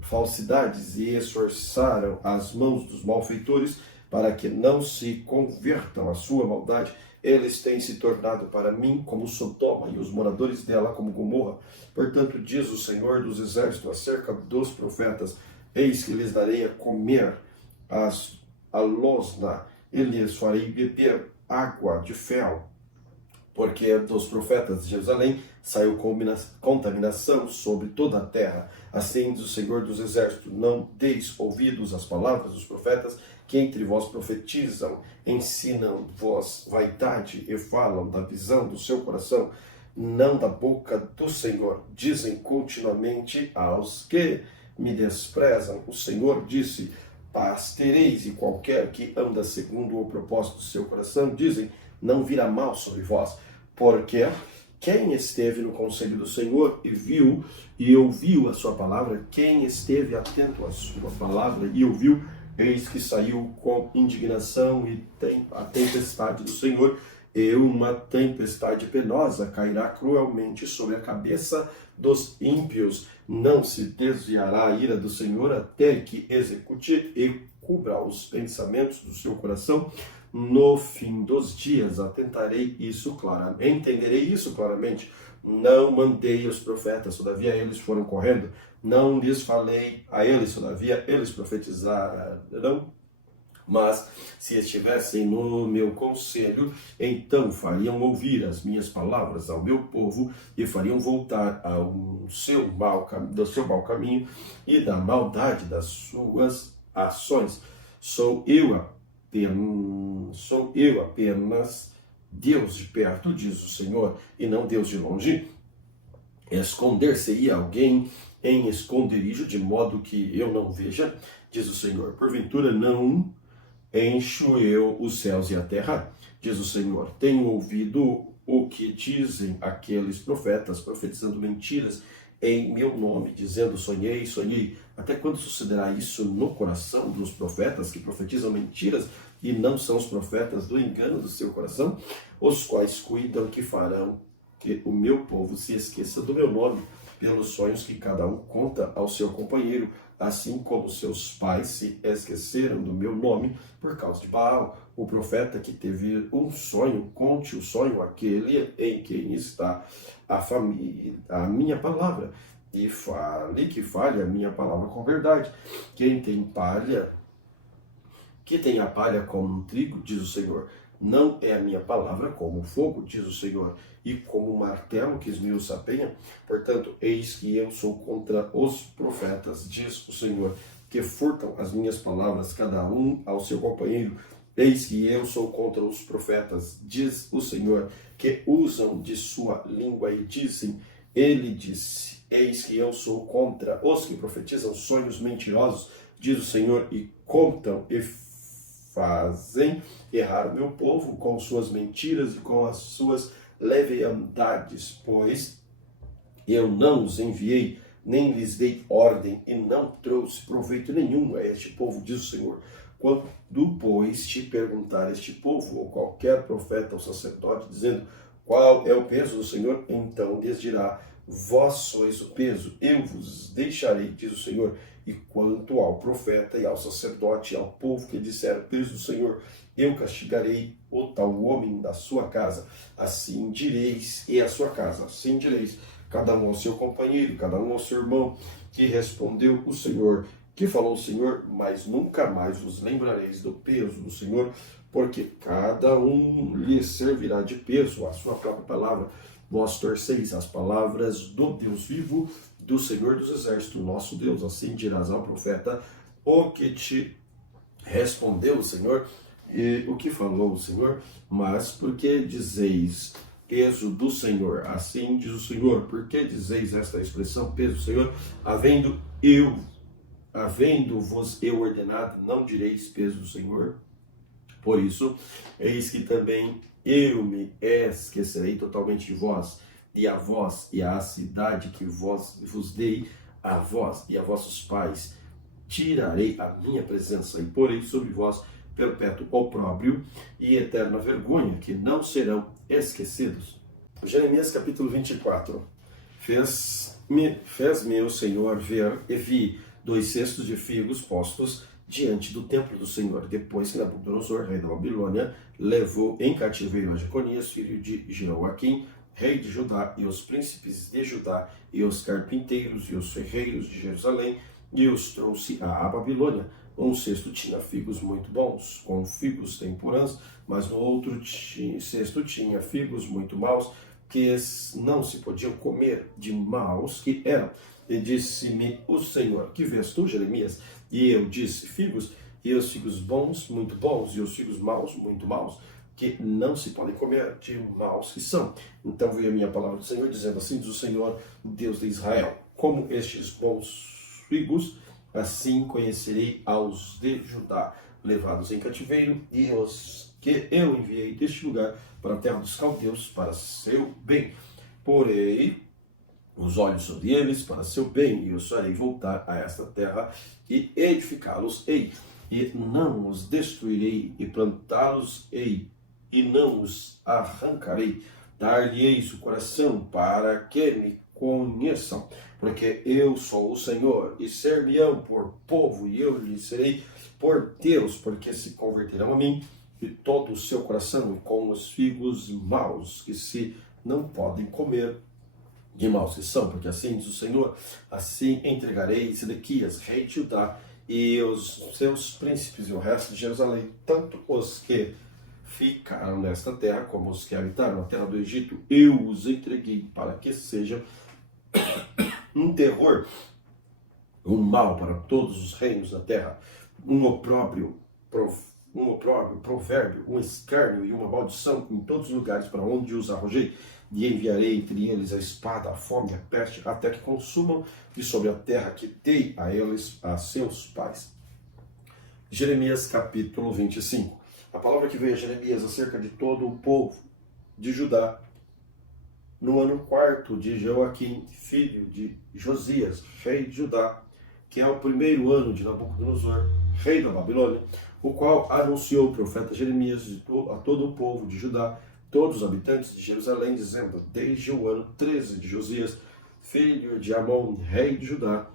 falsidades, e esforçaram as mãos dos malfeitores para que não se convertam à sua maldade. Eles têm se tornado para mim como Sodoma, e os moradores dela como Gomorra. Portanto, diz o Senhor dos Exércitos acerca dos profetas: eis que lhes darei a comer a losna, e lhes farei beber água de fel, porque dos profetas de Jerusalém saiu contaminação sobre toda a terra. Assim diz o Senhor dos Exércitos: não deis ouvidos às palavras dos profetas, que entre vós profetizam, ensinam-vos vaidade e falam da visão do seu coração, não da boca do Senhor. Dizem continuamente aos que me desprezam: o Senhor disse, paz tereis, e qualquer que anda segundo o propósito do seu coração, dizem, não virá mal sobre vós. Porque quem esteve no conselho do Senhor e ouviu a sua palavra, quem esteve atento à sua palavra e ouviu, eis que saiu com indignação, e tem a tempestade do Senhor, e uma tempestade penosa cairá cruelmente sobre a cabeça dos ímpios. Não se desviará a ira do Senhor até que execute, e descubra os pensamentos do seu coração. No fim dos dias, atentarei isso claramente, entenderei isso claramente. Não mandei os profetas, todavia eles foram correndo. Não lhes falei a eles, todavia eles profetizaram. Mas se estivessem no meu conselho, então fariam ouvir as minhas palavras ao meu povo e fariam voltar do seu mau caminho e da maldade das suas ações. Sou eu apenas Deus de perto, diz o Senhor, e não Deus de longe. Esconder-se-ia alguém em esconderijo, de modo que eu não veja, diz o Senhor. Porventura não encho eu os céus e a terra, diz o Senhor. Tenho ouvido o que dizem aqueles profetas, profetizando mentiras em meu nome, dizendo sonhei, sonhei. Até quando sucederá isso no coração dos profetas que profetizam mentiras e não são os profetas do engano do seu coração, os quais cuidam que farão que o meu povo se esqueça do meu nome, pelos sonhos que cada um conta ao seu companheiro, assim como seus pais se esqueceram do meu nome por causa de Baal. O profeta que teve um sonho, conte o sonho àquele em quem está a minha palavra, e fale a minha palavra com verdade. Quem tem palha, que tem a palha como um trigo, diz o Senhor. Não é a minha palavra como fogo, diz o Senhor, e como um martelo que esmiuça a penha. Portanto, eis que eu sou contra os profetas, diz o Senhor, que furtam as minhas palavras, cada um ao seu companheiro. Eis que eu sou contra os profetas, diz o Senhor, que usam de sua língua e dizem, ele disse, eis que eu sou contra os que profetizam sonhos mentirosos, diz o Senhor, e contam e fazem errar o meu povo com suas mentiras e com as suas leviandades, pois eu não os enviei, nem lhes dei ordem, e não trouxe proveito nenhum a este povo, diz o Senhor. Quando, pois, te perguntar este povo, ou qualquer profeta ou sacerdote, dizendo, qual é o peso do Senhor? Então lhes dirá, vós sois o peso, eu vos deixarei, diz o Senhor. E quanto ao profeta e ao sacerdote e ao povo que disser o peso do Senhor, eu castigarei o tal homem da sua casa. Assim direis, e a sua casa, assim direis, cada um ao seu companheiro, cada um ao seu irmão, que respondeu o Senhor, que falou o Senhor, mas nunca mais vos lembrareis do peso do Senhor, porque cada um lhe servirá de peso a sua própria palavra. Vós torceis as palavras do Deus vivo, do Senhor dos Exércitos, nosso Deus. Assim dirás ao profeta o que te respondeu o Senhor e o que falou o Senhor. Mas por que dizeis peso do Senhor? Assim diz o Senhor. Por que dizeis esta expressão, peso do Senhor? Havendo-vos eu ordenado, não direis peso do Senhor. Por isso, eis que também eu me esquecerei totalmente de vós, e a vós e à cidade que vos dei, a vós e a vossos pais, tirarei a minha presença e porei sobre vós perpétuo opróbrio e eterna vergonha, que não serão esquecidos. Jeremias capítulo 24. Fez-me o Senhor ver e vi 2 cestos de figos postos diante do templo do Senhor, depois que Nabucodonosor, rei da Babilônia, levou em cativeiro a Jeconias, filho de Jeoaquim, rei de Judá, e os príncipes de Judá, e os carpinteiros e os ferreiros de Jerusalém, e os trouxe à Babilônia. Um cesto tinha figos muito bons, com figos temporãs, mas no outro cesto tinha figos muito maus, que não se podiam comer, de maus que eram. E disse-me o Senhor, que vês tu, Jeremias? E eu disse, figos, e os figos bons, muito bons, e os figos maus, muito maus, que não se podem comer, de maus que são. Então veio a minha palavra do Senhor, dizendo, assim diz o Senhor, o Deus de Israel, como estes bons figos, assim conhecerei aos de Judá, levados em cativeiro, e os que eu enviei deste lugar para a terra dos caldeus, para seu bem. Porei os olhos sobre eles para seu bem, e os farei voltar a esta terra, e edificá-los-ei, e não os destruirei, e plantá-los-ei, e não os arrancarei. Dar-lhe-eis o coração para que me conheçam, porque eu sou o Senhor, e ser-me-ão por povo, e eu lhes serei por Deus, porque se converterão a mim de todo o seu coração, e com os figos maus, que se não podem comer, de maus que são, porque assim diz o Senhor, assim entregarei Zedequias, rei de Judá, e os seus príncipes e o resto de Jerusalém, tanto os que ficaram nesta terra, como os que habitaram na terra do Egito, eu os entreguei para que sejam um terror, um mal para todos os reinos da terra, um opróbrio, provérbio, um escárnio e uma maldição em todos os lugares para onde os arrojei, e enviarei entre eles a espada, a fome, a peste, até que consumam de sobre a terra que dei a eles, a seus pais. Jeremias capítulo 25. A palavra que veio a Jeremias acerca de todo o povo de Judá, no ano 4º de Joaquim, filho de Josias, rei de Judá, que é o primeiro ano de Nabucodonosor, rei da Babilônia, o qual anunciou o profeta Jeremias a todo o povo de Judá, todos os habitantes de Jerusalém, dizendo, desde o ano 13 de Josias, filho de Amon, rei de Judá,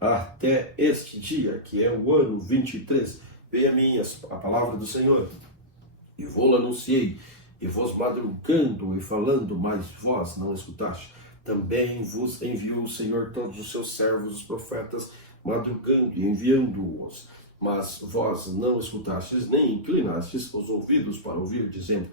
até este dia, que é o ano 23, veio a mim a palavra do Senhor, e vou-la anunciei, e vos madrugando e falando, mas vós não escutaste. Também vos enviou o Senhor todos os seus servos, os profetas, madrugando e enviando-os. Mas vós não escutastes, nem inclinastes os ouvidos para ouvir, dizendo,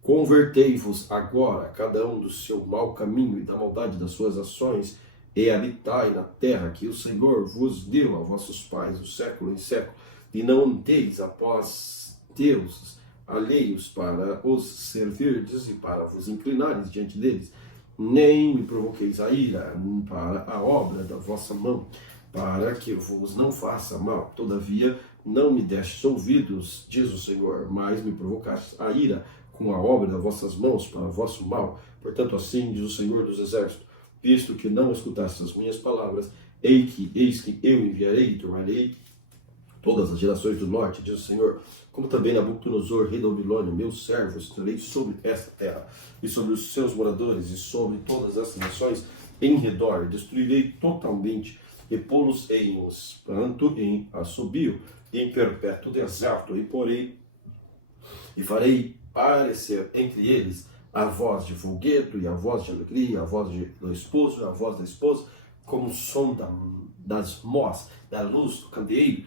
convertei-vos agora, cada um do seu mau caminho e da maldade das suas ações, e habitai na terra que o Senhor vos deu a vossos pais, do século em século, e não andeis após deuses alheios para os servirdes e para vos inclinares diante deles, nem me provoqueis a ira para a obra da vossa mão, para que eu vos não faça mal. Todavia, não me destes ouvidos, diz o Senhor, mas me provocastes a ira com a obra das vossas mãos para o vosso mal. Portanto, assim diz o Senhor dos Exércitos, visto que não escutastes as minhas palavras, eis que eu enviarei e tornarei todas as gerações do norte, diz o Senhor, como também Nabucodonosor, rei da Babilônia, meus servos, trarei sobre esta terra, e sobre os seus moradores, e sobre todas essas nações em redor, destruirei totalmente, e pô-los em espanto, em assobio, em perpétuo deserto, e farei parecer entre eles a voz de folguedo, e a voz de alegria, a voz do esposo, a voz da esposa, como o som das mós, da luz do candeeiro,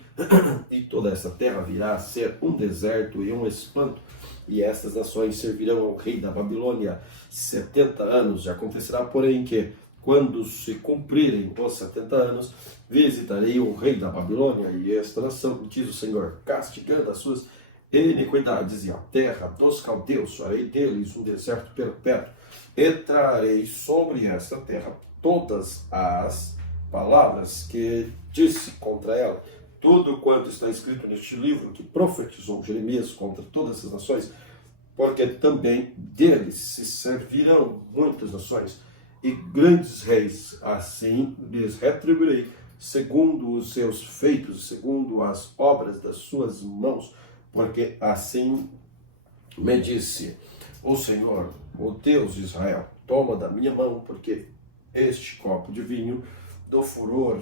e toda essa terra virá a ser um deserto e um espanto, e estas nações servirão ao rei da Babilônia 70 anos. E acontecerá, porém, que, quando se cumprirem os 70 anos, visitarei o rei da Babilônia e esta nação, diz o Senhor, castigando as suas iniquidades, e a terra dos caldeus, farei deles um deserto perpétuo, e trarei sobre esta terra todas as palavras que disse contra ela, tudo quanto está escrito neste livro que profetizou Jeremias contra todas essas nações, porque também deles se servirão muitas nações e grandes reis, assim lhes retribuirei segundo os seus feitos, segundo as obras das suas mãos, porque assim me disse o Senhor, o Deus de Israel, toma da minha mão, porque este copo de vinho do furor,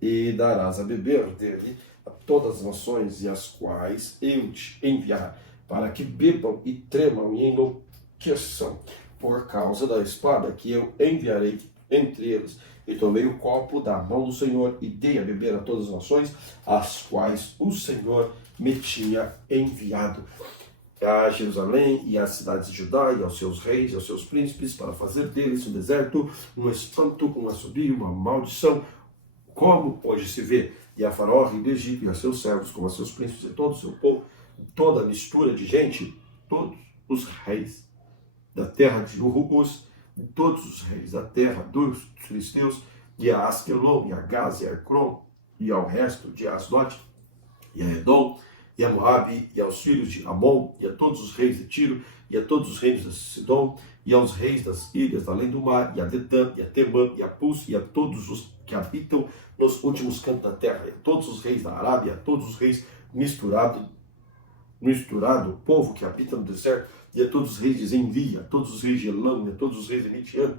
e darás a beber dele a todas as nações, e as quais eu te enviar, para que bebam e tremam e enlouqueçam por causa da espada que eu enviarei entre eles. E tomei o copo da mão do Senhor e dei a beber a todas as nações, as quais o Senhor me tinha enviado, a Jerusalém e às cidades de Judá, e aos seus reis, e aos seus príncipes, para fazer deles um deserto, um espanto, um assobio, uma maldição, como hoje se vê, e a Faraó, rei do Egito, e a seus servos, como a seus príncipes, e todo o seu povo, toda a mistura de gente, todos os reis da terra de Urus, todos os reis da terra dos filisteus, e a Askelon, e a Gaza, e a Ecrom, e ao resto de Asdod, e a Edom, e a Moabe, e aos filhos de Amon, e a todos os reis de Tiro, e a todos os reis de Sidom, e aos reis das ilhas além do mar, e a Dedã, e a Temã, e a Pus, e a todos os que habitam nos últimos cantos da terra, e a todos os reis da Arábia, a todos os reis misturado, o povo que habita no deserto, e a todos os reis de Zenvi, a todos os reis de Elam, e a todos os reis de Midian,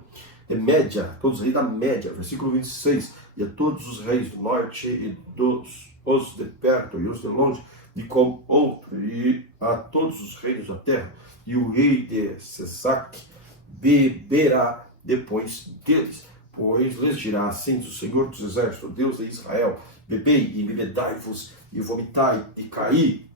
Média, todos os reis da Média, versículo 26, e a todos os reis do norte e os de perto e os de longe, e como outro, e a todos os reis da terra, e o rei de Sesac beberá depois deles, pois lhes dirá assim o Senhor dos Exércitos, Deus de Israel, bebei e bebedai-vos, e vomitai e caí,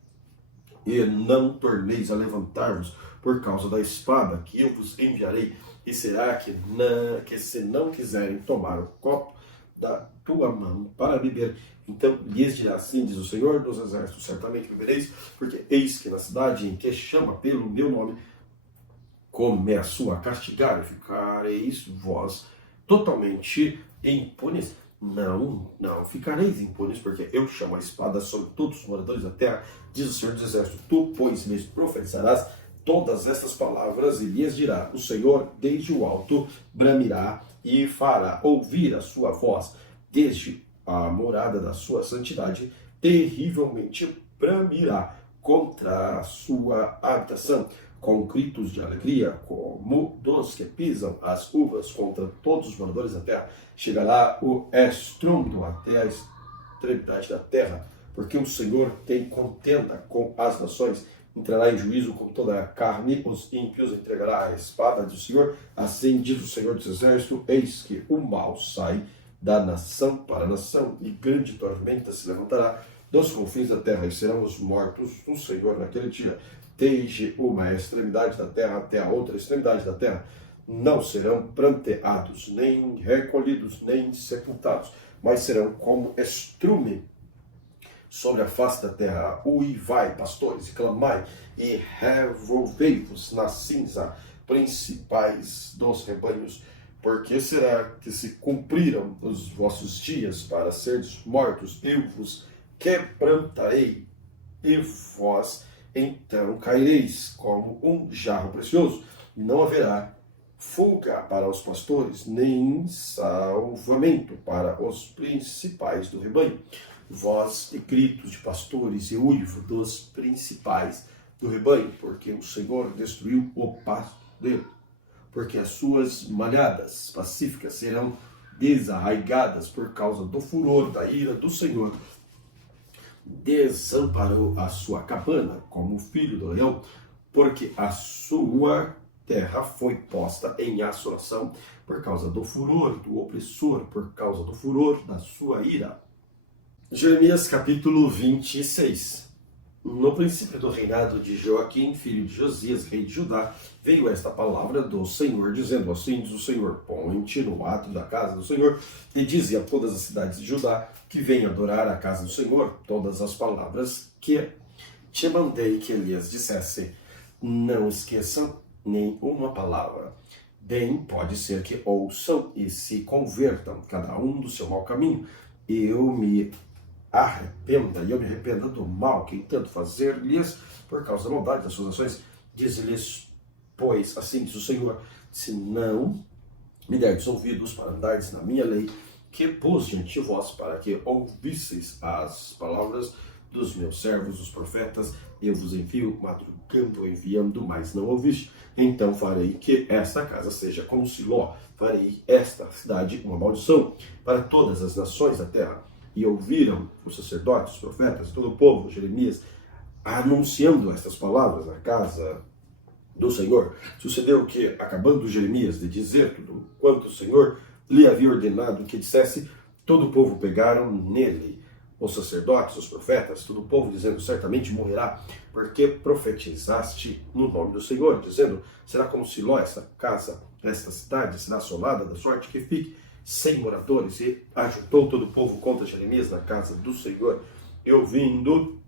e não torneis a levantar-vos por causa da espada que eu vos enviarei, e será que se não quiserem tomar o copo da tua mão para beber, então lhes dirá assim, diz o Senhor dos Exércitos, certamente bebereis, porque eis que na cidade em que chama pelo meu nome, começo a castigar, e ficareis vós totalmente impunes. Não ficareis impunes, porque eu chamo a espada sobre todos os moradores da terra, diz o Senhor dos Exércitos. Tu, pois, lhes profetizarás todas estas palavras, e lhes dirá: o Senhor desde o alto bramirá e fará ouvir a sua voz, desde a morada da sua santidade, terrivelmente bramirá contra a sua habitação, com gritos de alegria, como dos que pisam as uvas contra todos os moradores da terra. Chegará o estrondo até a extremidade da terra, porque o Senhor tem contenda com as nações, entrará em juízo com toda a carne, os ímpios entregará a espada do Senhor. Assim diz o Senhor dos Exércitos: eis que o mal sai da nação para a nação, e grande tormenta se levantará dos confins da terra, e serão os mortos do Senhor naquele dia, desde uma extremidade da terra até a outra extremidade da terra. Não serão pranteados, nem recolhidos, nem sepultados, mas serão como estrume sobre a face da terra. Uivai, pastores, e clamai, e revolvei-vos na cinza, principais dos rebanhos, porque será que se cumpriram os vossos dias para seres mortos, eu vos quebrantarei, e vós então caireis como um jarro precioso, e não haverá fuga para os pastores, nem salvamento para os principais do rebanho. Voz e gritos de pastores e uivo dos principais do rebanho, porque o Senhor destruiu o pasto dele, porque as suas malhadas pacíficas serão desarraigadas por causa do furor da ira do Senhor. Desamparou a sua cabana como o filho do leão, porque a sua terra foi posta em assolação por causa do furor do opressor, por causa do furor da sua ira. Jeremias capítulo 26. No princípio do reinado de Joaquim, filho de Josias, rei de Judá, veio esta palavra do Senhor, dizendo: assim diz o Senhor, põe-te no átrio da casa do Senhor, e dize a todas as cidades de Judá que venham adorar a casa do Senhor todas as palavras que te mandei que lhes dissesse. Não esqueçam nem uma palavra. Bem pode ser que ouçam e se convertam, cada um do seu mau caminho, e eu me arrependa do mal que intento fazer-lhes por causa da maldade das suas ações. Diz-lhes, pois, assim diz o Senhor, se não me derdes ouvidos para andardes na minha lei, que pus diante de vós, para que ouvisseis as palavras dos meus servos, os profetas, eu vos envio madrugando, enviando, mas não ouviste. Então farei que esta casa seja como Siló, farei esta cidade uma maldição para todas as nações da terra. E ouviram os sacerdotes, os profetas, todo o povo, Jeremias, anunciando estas palavras na casa do Senhor. Sucedeu que, acabando Jeremias de dizer tudo quanto o Senhor lhe havia ordenado que dissesse, todo o povo pegaram nele, os sacerdotes, os profetas, todo o povo, dizendo, certamente morrerá, porque profetizaste no nome do Senhor, dizendo, será como Siló, esta casa, esta cidade, será assolada, da sorte que fique sem moradores. E ajuntou todo o povo contra Jeremias na casa do Senhor, e ouvindo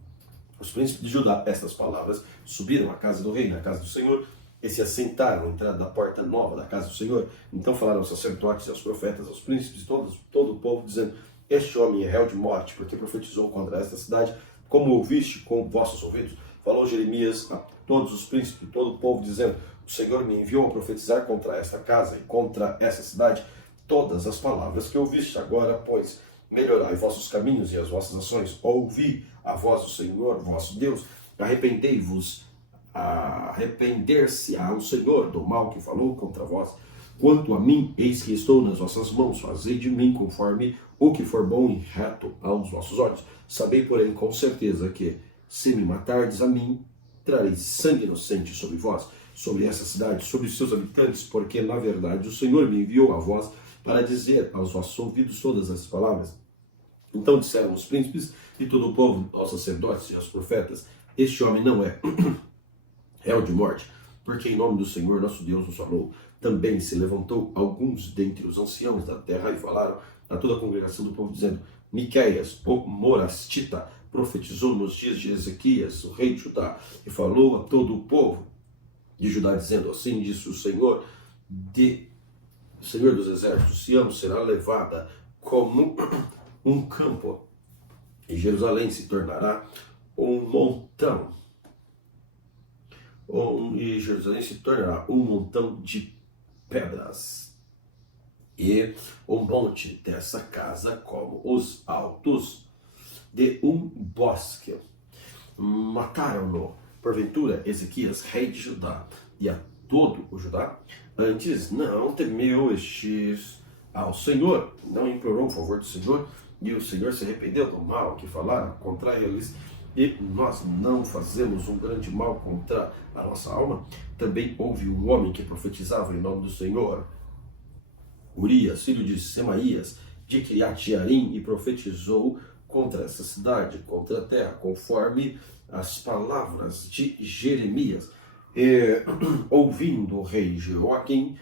os príncipes de Judá estas palavras, subiram à casa do rei, na casa do Senhor, e se assentaram à entrada da porta nova da casa do Senhor. Então falaram aos sacerdotes, aos profetas, aos príncipes, todo o povo, dizendo, este homem é réu de morte, porque profetizou contra esta cidade, como ouviste com vossos ouvidos. Falou Jeremias a todos os príncipes, todo o povo, dizendo, o Senhor me enviou a profetizar contra esta casa e contra esta cidade, todas as palavras que ouviste. Agora, pois, melhorai vossos caminhos e as vossas ações, ouvi a voz do Senhor, vosso Deus, arrependei-vos, arrepender-se ao Senhor do mal que falou contra vós. Quanto a mim, eis que estou nas vossas mãos, fazei de mim conforme o que for bom e reto aos vossos olhos. Sabei, porém, com certeza que, se me matardes a mim, trarei sangue inocente sobre vós, sobre essa cidade, sobre os seus habitantes, porque, na verdade, o Senhor me enviou a vós para dizer aos vossos ouvidos todas essas palavras. Então disseram os príncipes e todo o povo aos sacerdotes e aos profetas: este homem não é réu de morte, porque em nome do Senhor nosso Deus nos falou. Também se levantou alguns dentre os anciãos da terra e falaram a toda a congregação do povo, dizendo: Miqueias, o Morastita, profetizou nos dias de Ezequias, o rei de Judá, e falou a todo o povo de Judá, dizendo: assim disse o Senhor dos exércitos, Sião será levada como um campo, e Jerusalém se tornará um montão. E Jerusalém se tornará um montão de pedras, e o monte dessa casa como os altos de um bosque. Mataram-no, porventura, Ezequias, rei de Judá, e a todo o Judá? Antes não temeu estes ao Senhor, não implorou o favor do Senhor, e o Senhor se arrependeu do mal que falaram contra eles, e nós não fazemos um grande mal contra a nossa alma. Também houve um homem que profetizava em nome do Senhor, Urias, filho de Semaías, de Criat-Jearim, e profetizou contra essa cidade, contra a terra, conforme as palavras de Jeremias. Ouvindo o rei Jeoaquim,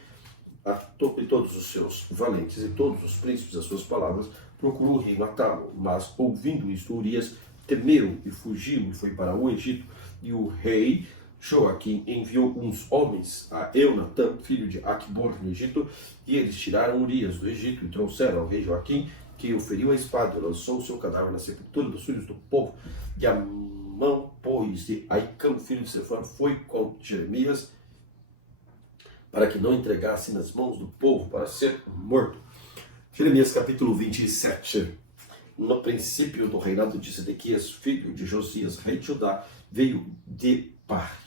e todos os seus valentes e todos os príncipes as suas palavras, procurou o rei matá-lo. Mas ouvindo isto, Urias temeu e fugiu e foi para o Egito. E o rei Joaquim enviou uns homens a Eunatã, filho de Aqubor, no Egito, e eles tiraram Urias do Egito e trouxeram ao rei Joaquim, que o feriu a espada e lançou o seu cadáver na sepultura dos filhos do povo. E a mão, pois, de Aicam, filho de Safã, foi com Jeremias, para que não entregasse nas mãos do povo para ser morto. Jeremias capítulo 27. No princípio do reinado de Sedequias, filho de Josias, rei de Judá, veio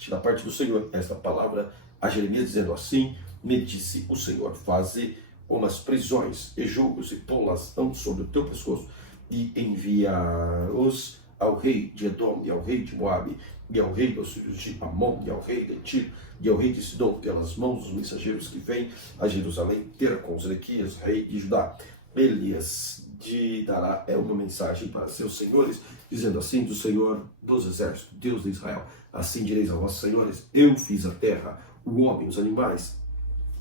da parte do Senhor, esta palavra a Jeremias, dizendo: assim me disse o Senhor, faze umas prisões e julgos e pô-las sobre o teu pescoço, e envia-os ao rei de Edom, e ao rei de Moabe, e ao rei dos filhos de Amon, e ao rei de Tiro, e ao rei de Sidom, pelas mãos dos mensageiros que vêm a Jerusalém ter com Zedequias, rei de Judá. Elias dará uma mensagem para seus senhores, dizendo: assim do Senhor dos exércitos, Deus de Israel, assim direis aos vossos senhores: eu fiz a terra, o homem, os animais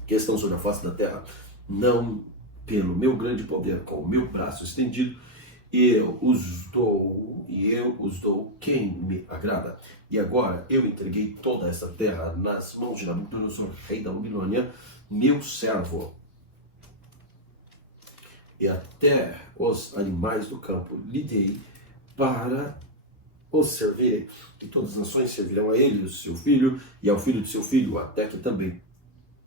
que estão sobre a face da terra, não pelo meu grande poder, com o meu braço estendido, eu os dou quem me agrada. E agora eu entreguei toda essa terra nas mãos de Nabucodonosor, rei da Babilônia, meu servo, e até os animais do campo lhe dei para os servirem, e todas as nações servirão a ele, o seu filho, e ao filho de seu filho, até que também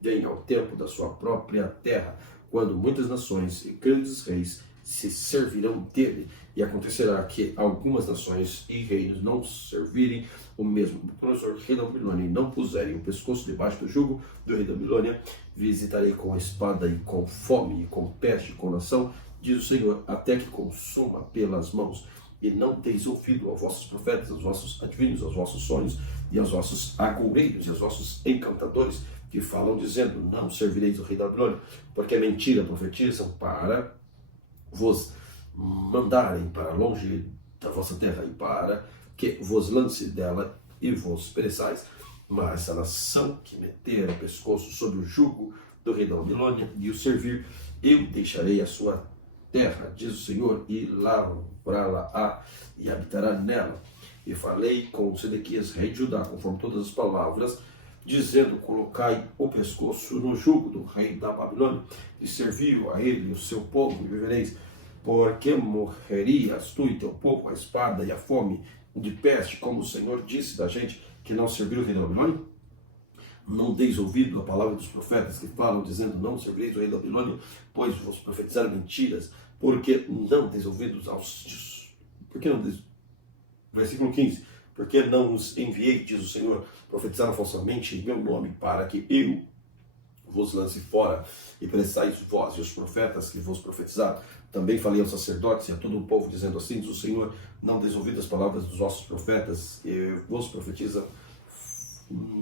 venha o tempo da sua própria terra, quando muitas nações e grandes reis se servirão dele. E acontecerá que algumas nações e reinos não servirem o mesmo Nabucodonosor, rei da Babilônia, e não puserem o pescoço debaixo do jugo do rei da Babilônia, visitarei com espada e com fome, e com peste, com nação, diz o Senhor, até que consuma pelas mãos. E não deis ouvido aos vossos profetas, aos vossos adivinhos, aos vossos sonhos, e aos vossos agoureiros, e aos vossos encantadores, que falam dizendo: não servireis o rei da Babilônia, porque é mentira, profetizam para vos mandarem para longe da vossa terra, e para que vos lance dela e vos pereçais. Mas a nação que meter o pescoço sobre o jugo do rei da Babilônia e o servir, eu deixarei a sua terra, diz o Senhor, e lavrá-la-á e habitará nela. E falei com Sedequias, rei de Judá, conforme todas as palavras, dizendo: colocai o pescoço no jugo do rei da Babilônia, e serviu a ele o seu povo, e vivereis. Porque morrerias tu e teu povo a espada e a fome de peste, como o Senhor disse da gente que não serviu o rei da Babilônia? Não deis ouvido à palavra dos profetas que falam, dizendo: não servireis o rei da Babilônia, pois vos profetizaram mentiras. Porque não deis ouvidos aos... Porque não deis... Versículo 15. Porque não os enviei, diz o Senhor, profetizaram falsamente em meu nome, para que eu vos lance fora, e pereçais vós e os profetas que vos profetizaram. Também falei aos sacerdotes e a todo o povo, dizendo assim, diz o Senhor, não deis ouvido as palavras dos vossos profetas, e vos profetizam,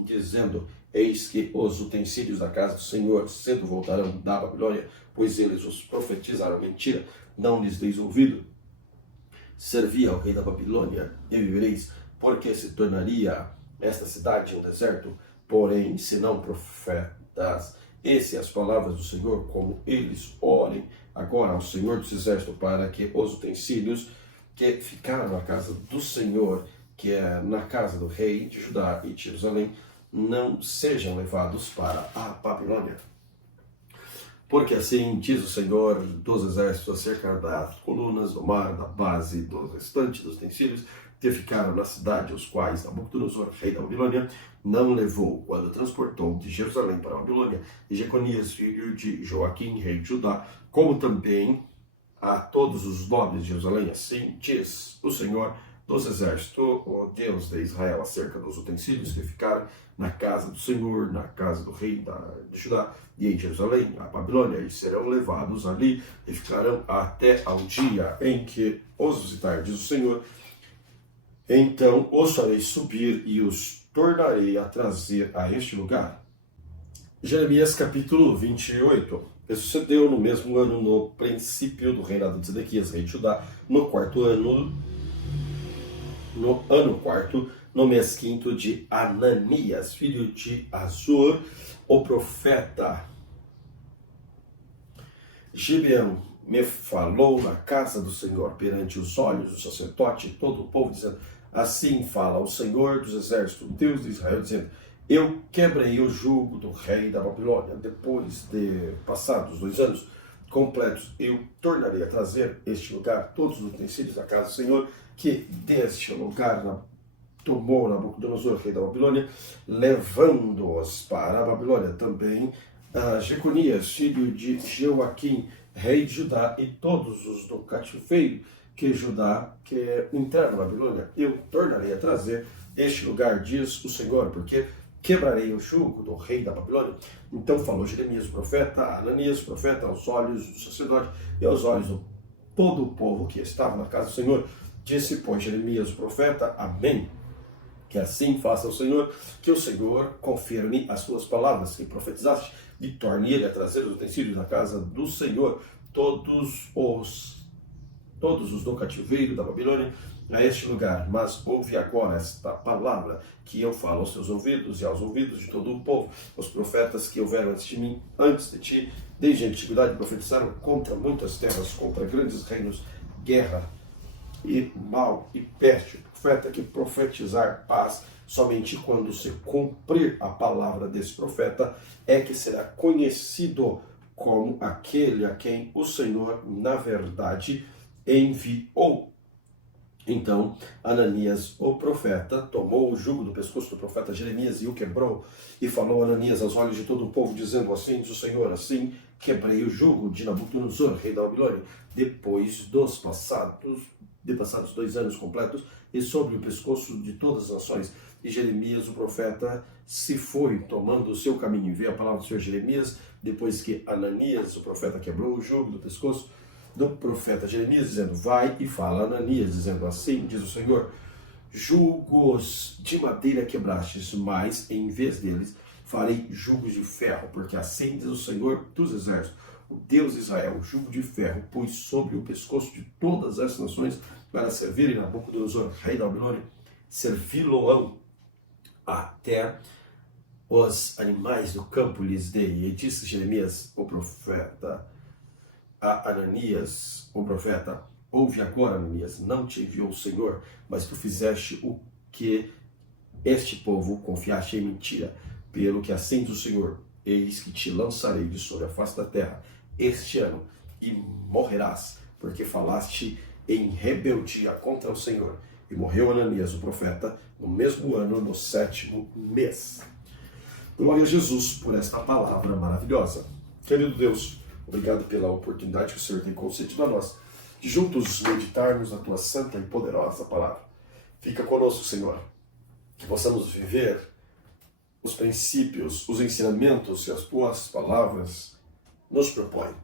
dizendo, eis que os utensílios da casa do Senhor cedo voltarão da Babilônia, pois eles os profetizaram mentira, não lhes deis ouvido. Servi ao rei da Babilônia e vivereis, porque se tornaria esta cidade um deserto, porém, se não profetas, essas as palavras do Senhor, como eles orem agora ao Senhor dos Exércitos, para que os utensílios que ficaram na casa do Senhor, que é na casa do rei de Judá e de Jerusalém, não sejam levados para a Babilônia. Porque assim diz o Senhor dos Exércitos acerca das colunas do mar, da base dos restantes dos utensílios que ficaram na cidade, os quais Nabucodonosor, rei da Babilônia, não levou quando transportou de Jerusalém para a Babilônia, e Jeconias, filho de Joaquim, rei de Judá, como também a todos os nobres de Jerusalém. Assim diz o Senhor dos Exércitos, o Deus de Israel, acerca dos utensílios que ficaram na casa do Senhor, na casa do rei de Judá e em Jerusalém, a Babilônia, e serão levados ali e ficarão até ao dia em que os visitar, diz o Senhor. Então os farei subir e os tornarei a trazer a este lugar. Jeremias capítulo 28. Sucedeu no mesmo ano, no princípio do reinado de Zedequias, rei de Judá, no ano quarto, no mês quinto de Ananias, filho de Azur, o profeta. Gibeão me falou na casa do Senhor, perante os olhos do sacerdote e todo o povo, dizendo, assim fala o Senhor dos Exércitos, Deus de Israel, dizendo, eu quebrei o jugo do rei da Babilônia, depois de passados 2 anos completos, eu tornarei a trazer este lugar todos os utensílios da casa do Senhor, que deste lugar tomou Nabucodonosor, rei da Babilônia, levando-os para a Babilônia. Também Jeconias, filho de Joaquim, rei de Judá, e todos os do cativeiro que Judá que entraram na Babilônia, eu tornarei a trazer este lugar, diz o Senhor, porque quebrarei o jugo do rei da Babilônia. Então falou Jeremias, o profeta, Ananias, o profeta, aos olhos do sacerdote e aos olhos de todo o povo que estava na casa do Senhor. Disse, pois, Jeremias, o profeta, amém. Que assim faça o Senhor, que o Senhor confirme as suas palavras que profetizaste, e torne ele a trazer os utensílios da casa do Senhor, todos os do cativeiro da Babilônia, a este lugar. Mas ouve agora esta palavra que eu falo aos teus ouvidos e aos ouvidos de todo o povo. Os profetas que houveram antes de mim, antes de ti, desde a antiguidade, profetizaram contra muitas terras, contra grandes reinos, guerra e mal e peste. Profeta que profetizar paz somente quando se cumprir a palavra desse profeta é que será conhecido como aquele a quem o Senhor, na verdade, enviou. Então Ananias, o profeta, tomou o jugo do pescoço do profeta Jeremias e o quebrou, e falou Ananias aos olhos de todo o povo, dizendo, assim diz o Senhor, assim quebrei o jugo de Nabucodonosor, rei da Babilônia, depois de passados 2 anos completos, e sobre o pescoço de todas as nações. E Jeremias, o profeta, se foi, tomando o seu caminho. E veio a palavra do Senhor Jeremias, depois que Ananias, o profeta, quebrou o jugo do pescoço do profeta Jeremias, dizendo, vai e fala a Ananias, dizendo, assim diz o Senhor, jugos de madeira quebrastes, mas em vez deles farei jugos de ferro, porque assim diz o Senhor dos Exércitos, o Deus de Israel, o jugo de ferro, pôs sobre o pescoço de todas as nações para servirem Nabucodonosor, rei da Babilônia, servi-lo-ão até os animais do campo lhes dei. E disse Jeremias, o profeta, a Ananias, o profeta, ouve agora, Ananias, não te enviou o Senhor, mas tu fizeste o que este povo confiaste em mentira, pelo que assim diz o Senhor, eis que te lançarei de sobre a face da terra este ano, e morrerás, porque falaste em rebeldia contra o Senhor. E morreu Ananias, o profeta, no mesmo ano, no 7º mês. Glória a Jesus por esta palavra maravilhosa. Querido Deus, obrigado pela oportunidade que o Senhor tem concedido a nós, de juntos meditarmos a tua santa e poderosa palavra. Fica conosco, Senhor, que possamos viver os princípios, os ensinamentos que as tuas palavras nos propõem.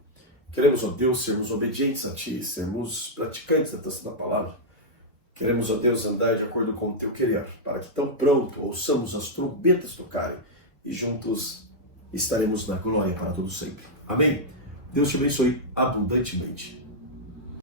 Queremos, ó Deus, sermos obedientes a Ti, sermos praticantes da palavra. Queremos, ó Deus, andar de acordo com o Teu querer, para que tão pronto ouçamos as trombetas tocarem e juntos estaremos na glória para todo sempre. Amém? Deus te abençoe abundantemente.